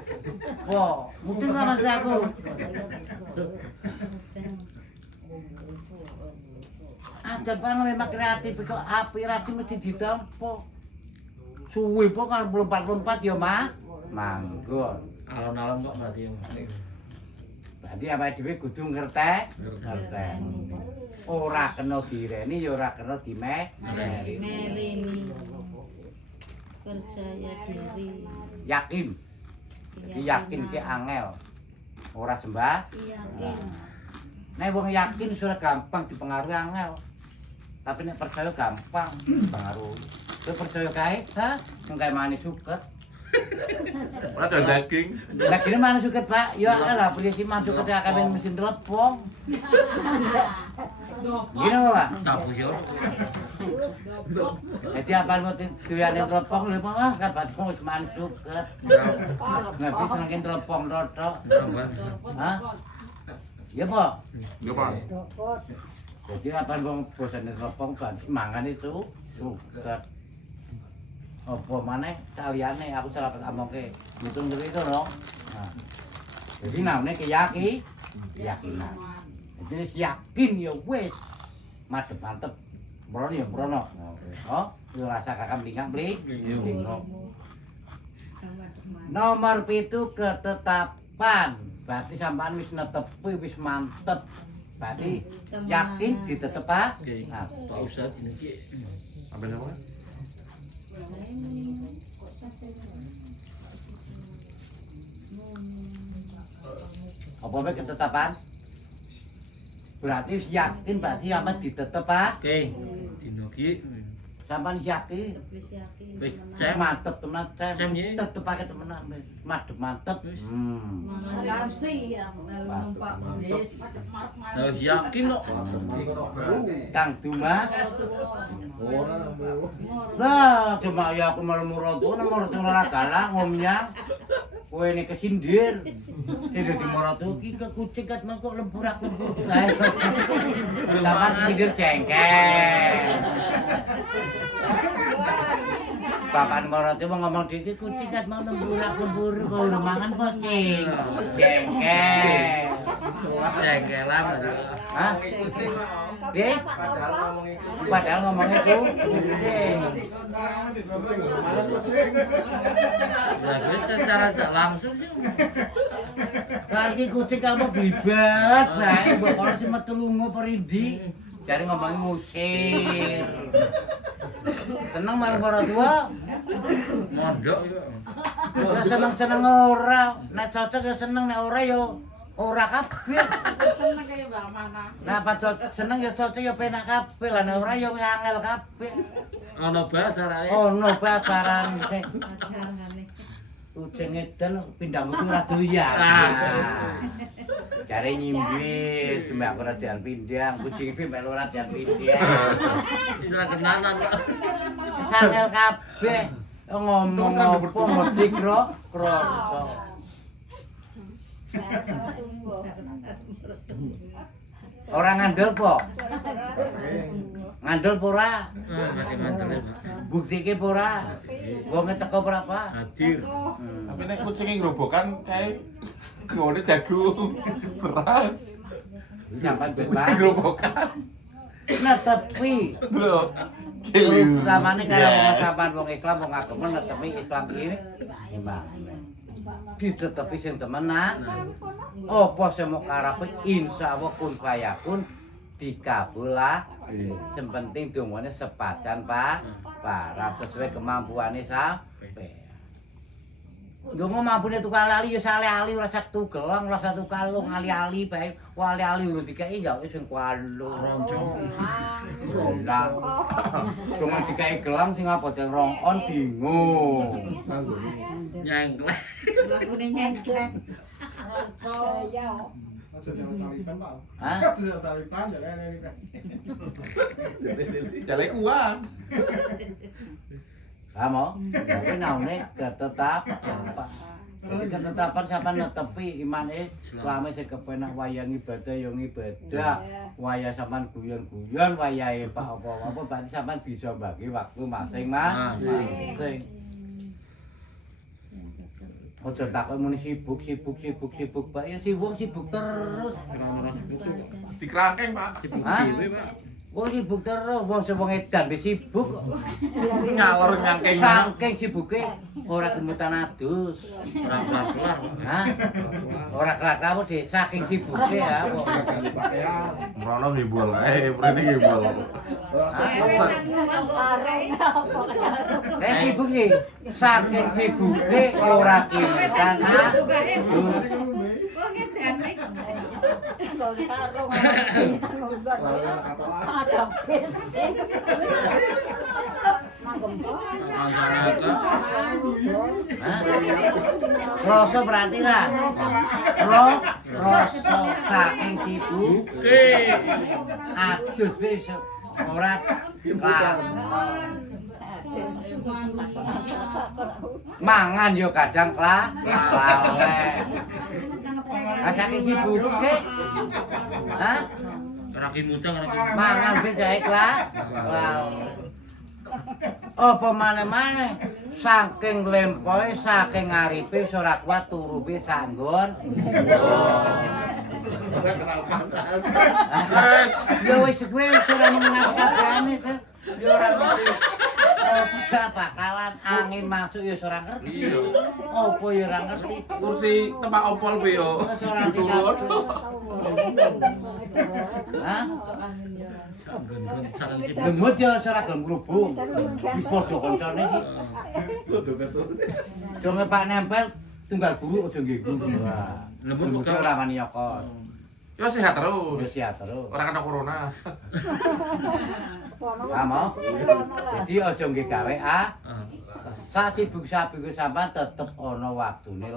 Wah, mudeng lah Mas aku. Ada bang memang kreatif kok aspirasi mesti ditampa. Suwi po kan 24 ya, Mak. Manggon. Alon-alon kok berarti ya. Berarti apa dhewe kudu ngerteni. Ora kena direni ya ora kena dimeri. Merini. Percaya diri. Yakin. Jadi yakin ki angel. Ora sembah. Yakin. Nek wong yakin sudah gampang dipengaruhi angel. Tapi nek percaya gampang dipengaruhi. Kowe percaya kae, ha? Wong kae manis suket. Ada daging. Dagingnya manis suket, Pak. Ya lah, beli si mantu ketika kawin mesin telepon. Gini Pak. Tabu yo. Jadi apa mau tuyane telepon lho, Pak? Kan batu wis manis suket. Nggak bisa nangkin telepon tok. Hah? Ya, Pak. Yo, Pak. Jadi apa wong bosane telepon berarti mangan itu suket. Apa maneh saliyane aku salah ngomongke hitung itu loh. Nah. Jadi namanya keyakinan. Jadi yakin ya wis madhep mantep. Mrono ya mrono. Oh, yo rasa kakak mlingak-mling. Nomor 7 ketetapan. Berarti sampean wis netepi wis mantep. Berarti yakin ditetepa. Nah, Pak Ustaz niki apa nama? apa wae ketetapan? Berarti wis yakin berarti sampean ditetepa. Oke. Dino ki Sampean yakin Wis yakin. Wis temenan. cek. mantep temenan Cem, ye. tetepake temenan wis madhep mantep. Wis. Yakin kok. Kang Duma. Lah, cuma ya aku malu murotu ora galak ngomnya. Kowe ini kesindir. Sing dadi murotu iki ke kucing kat mangkok lemburak-lembur. Taman sindir jengkel. Bapak murotu mau ngomong dikit kucing kat mau lemburak-lembur kok udah mangan kucing. Jengkel. Jengkelan. Hah? Dek? Padahal ngomongnya tuh kucing. Ya wis secara langsung sih. Kali kucing kamu blibat, bae mbok ora sing metu lunga perindi. Jare ngomongi musir. Seneng marang para tua. Mondok yo. Ya seneng-seneng ora. Nek cocok ya seneng, nek ora ya ora kabeh. Nah, pas seneng ya cocok ya penak kabeh, lah nek ora ya angel kabeh. Ana basarae. Ono pacaran Pacarane. kucing edan pindang itu ora doyan. Jare nyimbit, cuma aku ora dian pindang, kucing iki melu ora dian pindang. Ora kenalan kok. Sangel kabeh ngomong apa mesti kroso. Ora ngandel po? Ngandel po ora? Pakai mantel ya, Pak. Buktike po ora? Wonge teko berapa? Hadir. Tapi nek kucing grobokan kae ngene jago beras. Sampai Kucing bebas. grobokan. Netepi. Lho. Kelu. Samane karo wong sampean wong Islam wong agama netepi Islam ini. Iman. Ditetepi sing temenan. Apa sing mok karepe insyaallah kun fayakun dikabullah. Sing penting dongane sepadan, Pak. Para sesuai kemampuane sampe. Ndonga mampune tukang ali ya sale-ali ora sak tugelang, ora sak tukalung ali-ali bae. Wah ali-ali lho dikeki ya wis sing kualo. Lah. Cuma dikeki gelang sing apa teng rong-on bingung. Nyangklek. Lakune nyengklek. Aja jangan taliban, Pak. Hah? Jangan taliban, jangan ini, Pak. Jale kuat. Kamu, tapi naune ketetapan, Pak. Jadi ketetapan siapa netepi iman selama saya kepenak wayang ibadah yang ibadah, wayah sampan guyon-guyon, wayah apa-apa, berarti sampan bisa bagi waktu masing-masing. Ojo tak muni sibuk, Pak. Ya sibuk terus. Dikerangkeng, Pak. Hah? Dhewe, Pak. Oh sibuk terus, wong wong edan wis sibuk. Ngalor nyangkeng. Saking sibuke ora kemutan adus. Ora kelar-kelar. Hah? Ora kelar-kelar Dik, saking sibuke ya. Mrono ngibul ae, mrene ngibul. Nek sibuk iki, saking sibuke ora kemutan adus. Rasa berarti lah. Rasa saking sibuk. Oke. Adus wis ora kelar. Mangan yo kadang lalek. Saking sibuk sih. Hah? Ragi mudeng ragi. Mangan ben jahe lah. Apa maneh-maneh saking lempoe saking ngaripe ora kuat turupe sanggon. Ya wis kowe ora mengenal kabehane to. Ya ora ngerti. Bisa bakalan angin masuk ya ora ngerti. Iya. Apa ya ora ngerti. Kursi tempat opol be yo. Wis ora dikat. Hah? Lemut ya ora gelem grubung. Wis padha koncone iki. Jonge Pak nempel tunggal guru aja nggih guru. Wah. Lemut Lemut ora wani nyokot. Yo sehat Wis terus. siap terus. Ora kena corona. Kamu? Jadi aja nggih gawe sasibuk-sibuk sampean tetep ana waktune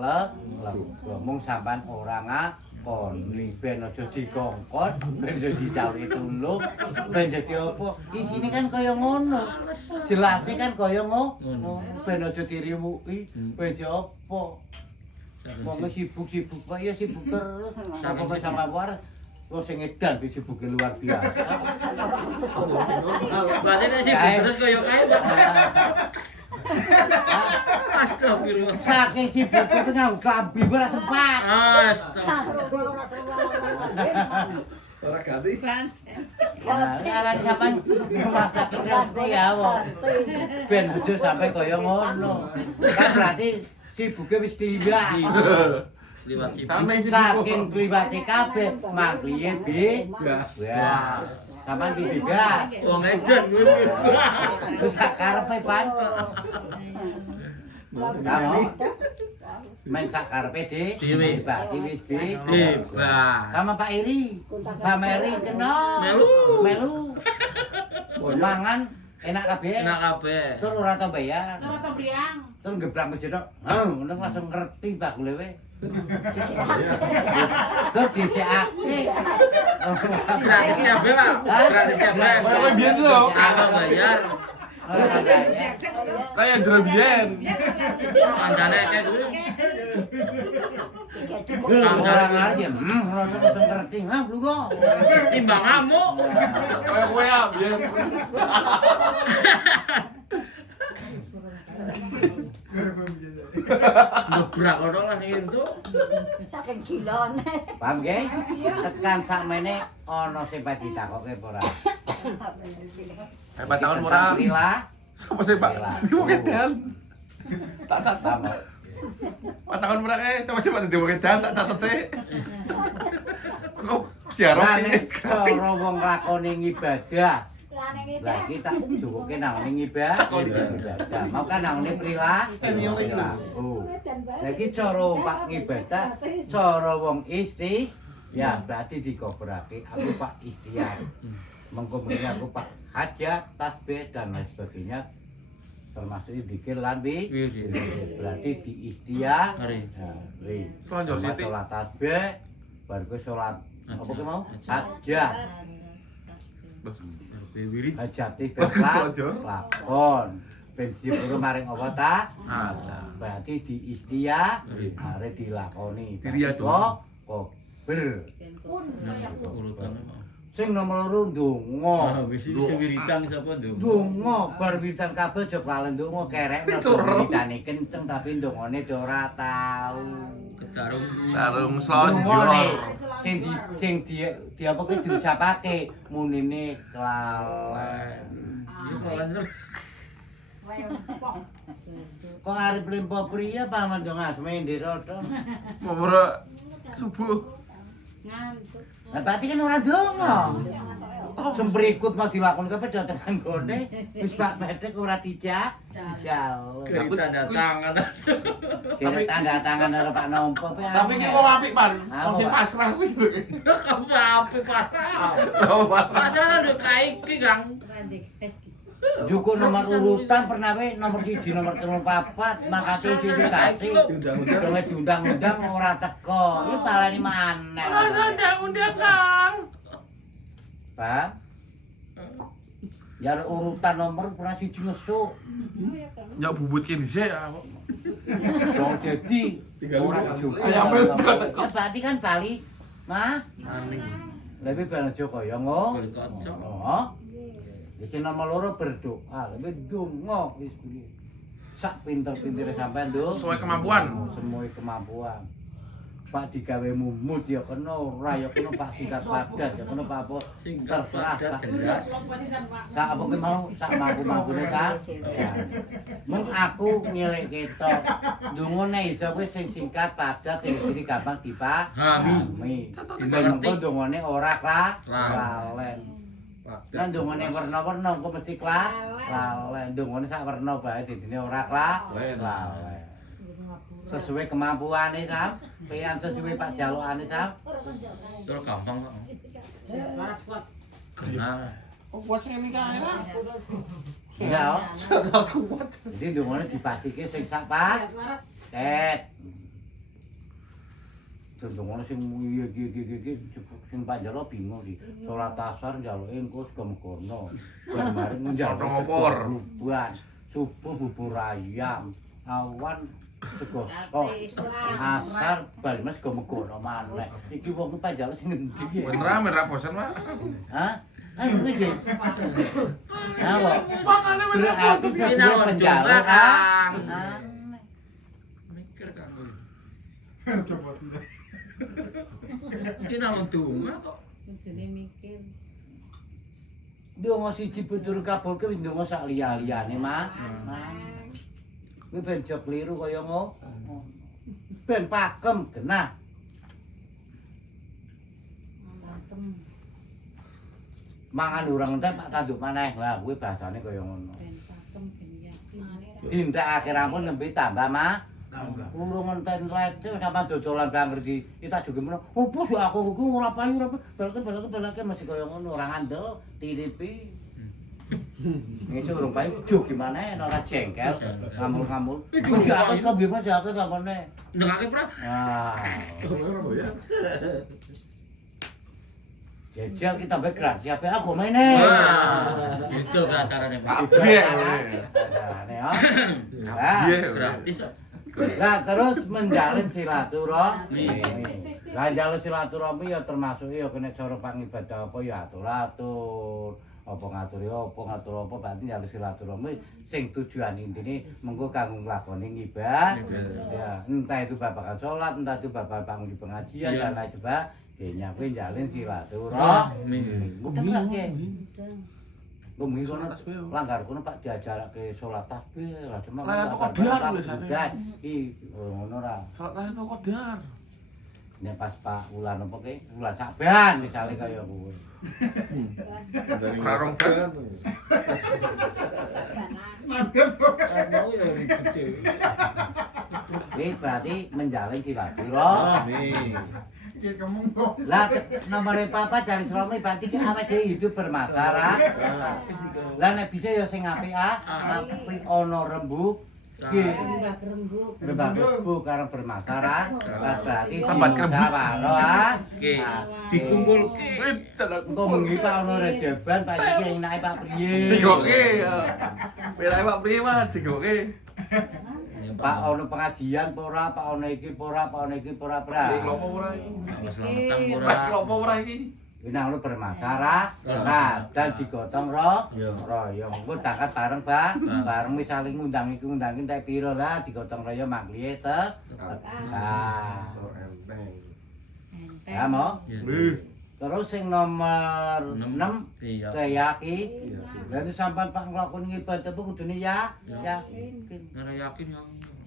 mung sampean ora ngakoni ben aja dikongkon ben aja dicawuri tulung ben dadi apa isine kan kaya ngono jelase kan kaya ngono ben aja diriwuki ben apa wong sibuk-sibuk kok ya sibuk terus apa kok sampean waras wong sing edan wis sibuke luar biasa. Berarti nek sibuk terus koyo kae. Astagfirullah. Saking sibuke ku nganggo klambi ora sempat. Astagfirullah. Ora ganti. Ora sampean masak ngerti ya wong. Ben aja sampe kaya ngono. Kan berarti sibuke wis timbang. Liwat sibuk. Sampai sini. Saking kliwate kabeh mangkliye Gas. ya. Sampeyan bebas. Wong edan kuwi. Terus sak karepe Pak. Kamu main sak karepe Dewe. Dibati wis Bebas. sama Pak Iri. Pak Meri kena. Melu. Mangan enak kabeh. Enak kabeh. Tur ora tau bayar. Ora tau briang. Tur geblak mejedok. Ngono langsung ngerti bakule we. Tur disekake. Gratis kabeh, Pak. Gratis kabeh. Kayak biyen tuh lho. Kalau bayar Ora bayar. Kayak Drabian. kancane kayak kuwi. Ora ngerti. Ora langsung ngerti. Hah, lu kok. Timbang ngamuk. Kayak kowe ya biyen. Ngebrak kono lah sing itu. Saking gilon. Paham nggih? Tekan sakmene ana sing pati ditakokke apa ora? Hebat tahun murah. Rila. Sama sih Pak. Diwakedan. Tak Sama. Pak tahun murah coba sih Pak diwakedan tak catet sih. Kok siaran Lah nek cara wong lakone ibadah. Lah kita duwoke nang ning ibadah. Mau kan nang ning perilaku. Lah iki cara Pak ibadah, cara wong ya berarti dikobrake aku Pak ikhtiar. Mengko aku Pak hajat, tasbih dan lain sebagainya termasuk zikir lan berarti diikhtiar. Selanjutnya Salat tasbih baru salat apa ki mau? Hajat. Wirid. Hajati Bagus aja. lakon. Ben sipur maring apa ta? Berarti diikhtiar, arep dilakoni. Diriya Kok kober. Pun saya pun. Urutan. Sing nomor 2 ndonga. Wis wiritan sapa ndung. Ndonga bar wiritan kabeh aja kalen ndonga kerek wiritane kenceng tapi ndongane ora tau. Ketarung. Tarung selonjor. Ndongane sing di apa kuwi diucapake munine kelalen. Iya kok Kok arep limpo priya paman ndong asme ndirata. Mumura subuh. Ngantuk. Lah berarti kan ora ndonga. Sembrikut mau dilakoni kabeh datengan gone. Wis Pak Medek ora dijak. Dijal. Kiri tanda tangan. Kira tanda tangan karo Pak Nompo. Tapi iki wong apik, Pan. Wong sing pasrah kuwi. Kamu apa pasal? Oh, pasrah. Pasal ada kaiki, Kang. Juku nomor urutan pernah we nomor 1 nomor 34 makasih dikasih. Diundang-undang. Diundang-undang ora teko. Iki balani maneh. Ora undang-undang, Kang. Pak. Ya urutan nomor pernah 1 ngesuk. Ya bubut ki dhisik ya. Dong jadi ora juga. Ayam teko. Ya berarti kan bali. Mah, Maning. Lebih ben aja kaya ngono. Berkocok. Oh. Iki nomor loro berdoa, lebih donga wis kuwi. Sak pinter-pintere sampean, Nduk. Sesuai kemampuan. Sesuai kemampuan. Pak digawe mumut ya kena ora ya kena Pak singkat padat ya kena Pak apa Singkat terserah padat Pak. jelas. Sak apa ki mau sak mampu-mampune ta. Ya. Mung aku nyelek ketok. Dungane iso kuwi sing singkat padat sing iki gampang dipahami. Mengko dungane ora lalen. Lan dungane warna-warna engko mesti lalen. Dungane sak warna bae didine ora lalen. Sesuai kemampuane Sam, pian sesuai Pak jalukane Sam. Terus gampang kok. Kenal. Oh, buat sing ini kae lah. Iya. Harus kuat. Jadi dungane dipastike sing sak Pak. Dungane sing iki sing Pak Jaluk bingung iki. Salat asar njaluke engko sekemekono. Bar mari njaluk opor. buat subuh bubur ayam. Awan sego sok. Asar bali mas sekemekono maneh. Iki wong Pak Jaluk sing ngendi iki? Beneran ra bosan, Pak. Hah? Ayo iki. Apa? Berarti sesuai penjaluk ah. Mikir kan. Iki namung donga kok. Kudune mikir. Donga siji putur kabulke wis donga sak liya-liyane, Mak. Kuwi ben aja kliru kaya ngono. Ben pakem genah. Pakem Mangan urang entek Pak tanduk maneh. Lah kuwi bahasane kaya ngono. ben pakem ben yakin. Dintekake rampun nembe tambah, Mak. Urung enten lete sampean dodolan banget iki. Iki tak joge menoh. Opo yo aku iku ora payu ora balake masih kaya ngono ora ngandel tiripi. Ngeso urung payu jo gimana ora jengkel ngambul-ngambul. Iki aku kok biyen aku sampeane. Ndengake pra. Ah. Jajal kita bae gratis ape aku meneh. Wah, itu acarane Pak. Iya. Acarane ya. Lah, Gratis kok. lah terus menjalin silaturahmi. Nih. Lah njaluk silaturahmi ya termasuk ya kena cara pangibadah apa ya atur-atur. Apa ngaturi apa berarti njaluk silaturahmi sing tujuan intine mengko kanggo nglakoni ibadah. Ya, entah itu babakan salat, entah itu babakan pengajian dan lain sebagainya. Kuwi njalin silaturahmi. Bener ke? Bumi kono langgar kono Pak diajarake salat tasbih, lah cuma Lah kok kodar biasane. Iki ngono ra. Salat itu kodar. Nek pas Pak wulan apa ki? Wulan Saban misale kaya kuwi. Rarong ban. Mau ya ribet. Kuwi berarti menjalin silaturahmi. Lah nomore papa jare Sromi berarti ki awake dhewe hidup bermasyarakat. Lah nek bisa ya sing apik apik ana rembug. Nggih. Rembug rembug karo bermasyarakat. Lah berarti Tempat kerembuk. Oke. Dikumpulke. Engko mengi Pak ana rejeban Pak iki enake Pak Priye. Digoke. Pirae Pak Priye mah digoke. Pak ono pengajian apa ora, Pak ono iki apa ora, Pak ono iki apa ora, Pra. Iki klopo ora iki? Selamatan ora. Pak klopo ora iki? Winang lu bermasyarakat. Nah, dan digotong royo. Engko tangkat bareng, Bang. Bareng wis saling ngundang iki ngundangin tak pira lah digotong royo maklihe te. Nah, ya mau. Terus sing nomor 6 Iya. keyakin. Berarti sampean Pak nglakoni ibadah kudune ya yakin. Ora yakin ya.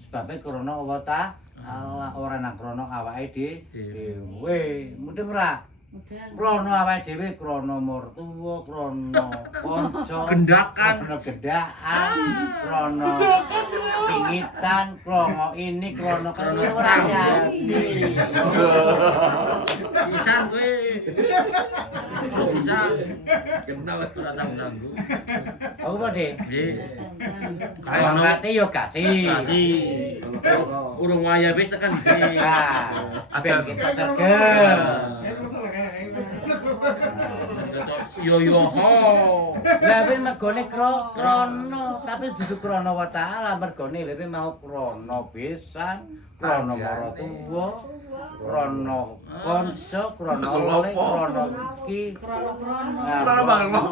Sebabnya krana apa ta? Ora nang krana awake dhewe. Mudeng ora? Krana awake dhewe, krana mertua, krana kanca, Gendakan. krana gedhakan, krana pingitan, krana ini, krana ora jadi. Bisa kowe. Bisa. Kenal ora tanggung. Apa apa, Dik? Nggih. Kalau mati yo kasih. Kasih. Urung waya wis tekan sih. Nah, ben kita sergem. Yo ho. Lah kuwi mergone krono, tapi dudu krono wa ta'ala mergone lha kuwi mau krono pisan, krono para tuwa, krono kanca, krono oleh, krono iki. Krono banget.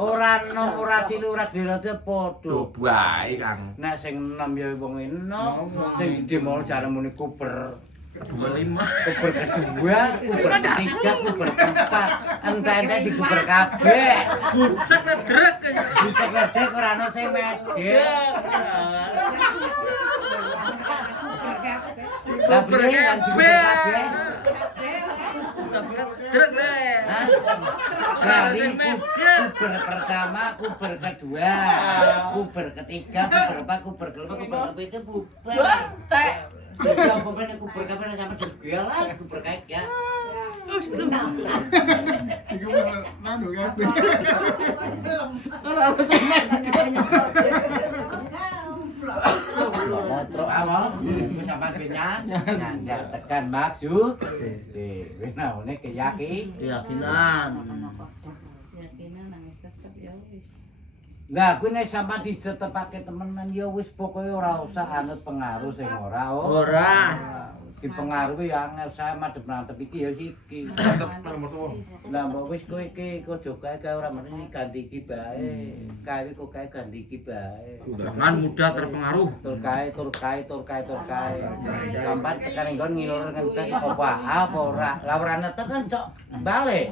Ora cilik ora dirate padha. Lho bae Kang. Nek sing enom ya wong enom, sing gedhe mau jare muni kuber. 25. Kuber kedua, kuber ketiga, kuber keempat. Ente-ente dikuber kabeh. Butek nek drek. Dicek-cek ora ono sing medhek. Lah piye kan dikuber kabeh? Drek le. Hah? Berarti kuber pertama, kuber kedua, kuber ketiga, kuber empat, kuber kelima, kuber kepitu bubar. Jadi apa-apa kuber kabeh sampe digelan kuber kae ya. Iku nanu kabeh. Motor awal, iku sampean kenyang, nyandar tekan maksud. Wis naone Keyakinan. Keyakinan nang tetep ya wis. Lah kuwi nek sampean ditetepake temenan ya wis pokoke ora usah anut pengaruh sing ora. Ora. Dipengaruhi ya angel saya madhep mantep iki ya iki. Lah mbok wis kowe iki aja kae ora mrene ganti iki bae. Kae kok kae ganti iki bae. Jangan mudah terpengaruh. Tur kae. Sampeyan tekan nggon ngilur ngenten apa ora. Lah ora netek kan cok balik.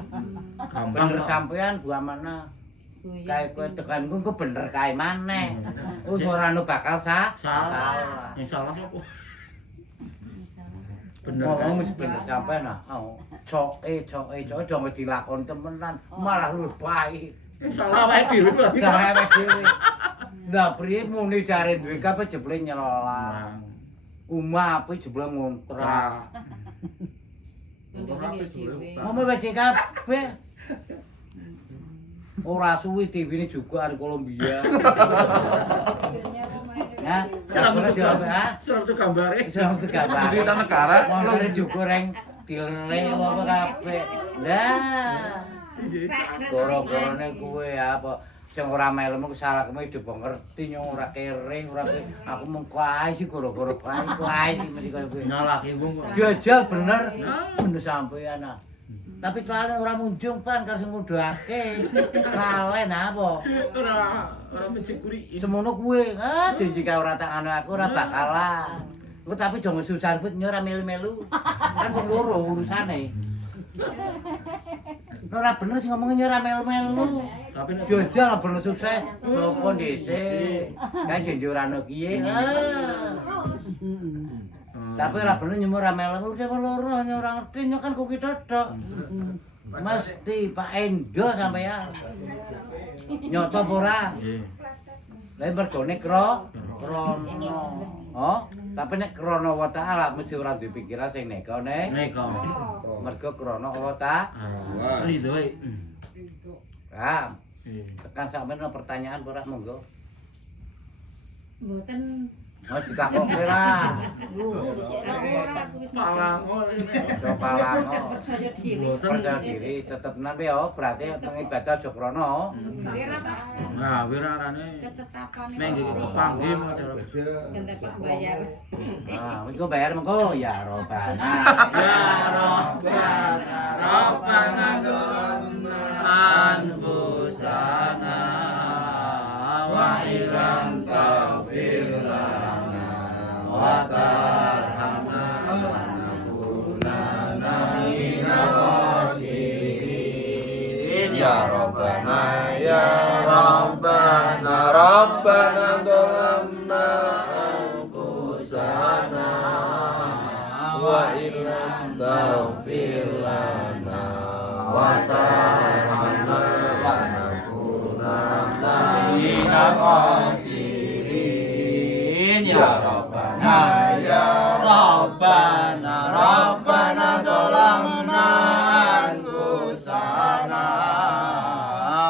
Bener sampean gua mana. Kae kowe tekan ku bener kae maneh. Wis ora ono bakal Salah. Yang salah sapa? Bener. Ngomong wis bener sampean ah. Coke dong dilakoni temenan malah luwih baik. Salah wae dhewe berarti. Salah wae dhewe. Lah priye muni cari duwe kabeh jebule nyelolang. Umah api jebule ngontrak. Ngomong wae kabeh. Ora suwi TV-ne juga ada Kolombia. Ya, salah jawab ha. Serem tuh gambare. Salah tuh gambar. Kita negara Wong juga reng dilele apa kabeh. Lah. Goro-gorone kuwe apa sing ora melemu kesalahmu hidup ngerti nyong ora kere ora aku mengko ae sih goro-goro bae iki mesti koyo kuwi. Nyalahke wong. Jajal bener sampeyan ah. Tapi kelalen ora munjung pan karo sing ngundhake. Kelalen apa? Ora mencekuri. Semono kuwe. Janji kae ora tak anu aku ora bakalan. Ku tapi dong susah ribut ora melu-melu. Kan wong loro urusane. Ora bener sing ngomongnya ora melu-melu. Tapi nek Jajal bener sukses. Sopo dhisik. Kae janji ora ono kiye. Tapi ora bener nyemur ora melu sing loro ora ngerti nyok kan kuwi dodok. Mesti Pak Endo sampeyan. Nyoto apa ora? nggih. Lah mergone krono. Oh, tapi nek krono wa ta'ala mesti ora duwe pikiran sing neka nek. Neka. Mergo krono wa ta'ala. Ridho. Ram. Tekan sampeyan ana pertanyaan ora monggo. Mboten Mau ditakokke ra. Palango. Coba lango. percaya diri. Percaya diri tetep nampi yo, berarti pengibadah aja krono. Kira Pak Nah, wirarane ketetapan mek nggih kepanggih model. ganti Pak bayar. Nah, mengko bayar mengko ya robana. Ya Rabbana Rabbana dzulumna anfusana wa illam taghfir lana wa tarhamna lanakunanna minal khasirin. Ya Rabbana ya Rabbana Rabbana dzulumna anfusana wa illam taghfir lana wa tarhamna lanakunanna minal khasirin. Ya Rabbana ya Rabbana Rabbana dzalamna anfusana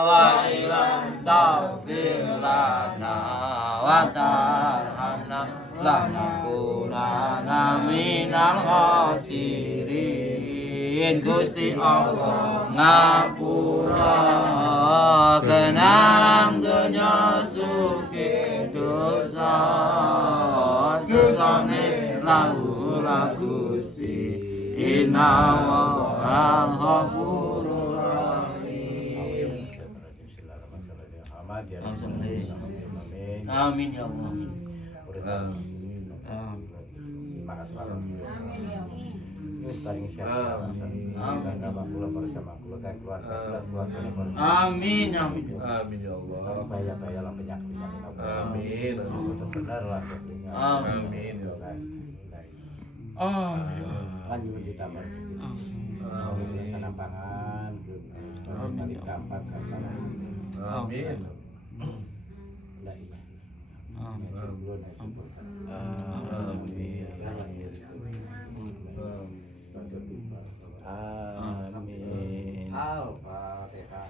wa illam taghfir lana wa tarhamna lanakunanna minal khasirin. Gusti Allah ngapura kenang donya suke dosa dosane lahu Gusti inna wa ghafurur rahim. Amin ya Allah. Amin ya Allah. Amin amin. Amin ya Allah. Bahaya-bahaya penyakit-penyakit. Amin. Benar lah. Amin ya Allah. Oh. Kan juga ditambah. Tanah pangan, dari kampak Amin. Amin. Al-Fatihah.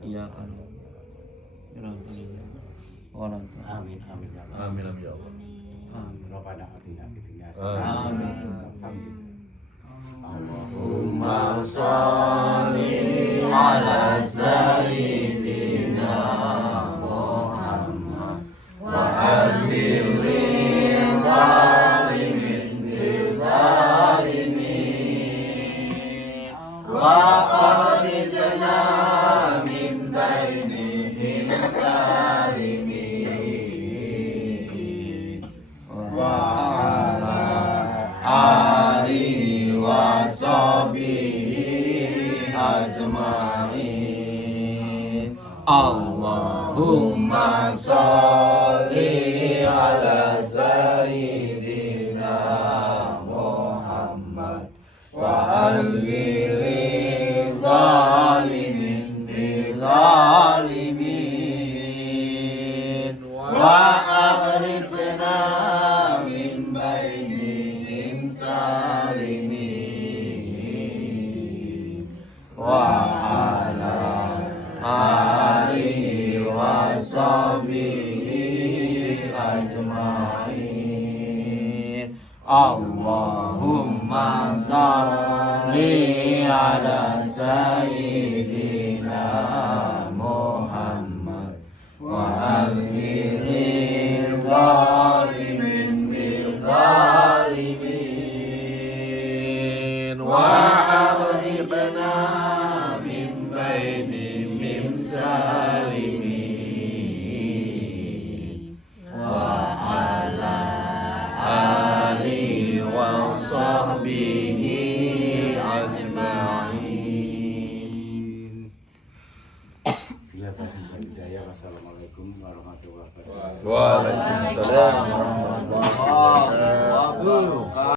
Iya kan. Orang Amin amin ya Allah. Amin amin ya Allah. Rabbana atina fid dunya Amin. Allahumma sholli ala sayyidina Muhammad wa azhir zalimin bil zalimin wa akhrijna min bainihim salimin wa ala alihi wa sahbihi ajma'in. Allahumma sholli ala sayyidina Muhammad wa alhil zalimin bil zalimin wa akhrijna min bainihim salimin wa ala alihi wa sahbihi ajma'in. Allahumma sholli ala sayyidina Muhammad wa alhil zalimin bil zalimin wa akhrijna min bainihim salimin wa ala alihi wa sahbihi ajma'in. Wassalamualaikum warahmatullahi wabarakatuh. Waalaikumsalam warahmatullahi wabarakatuh.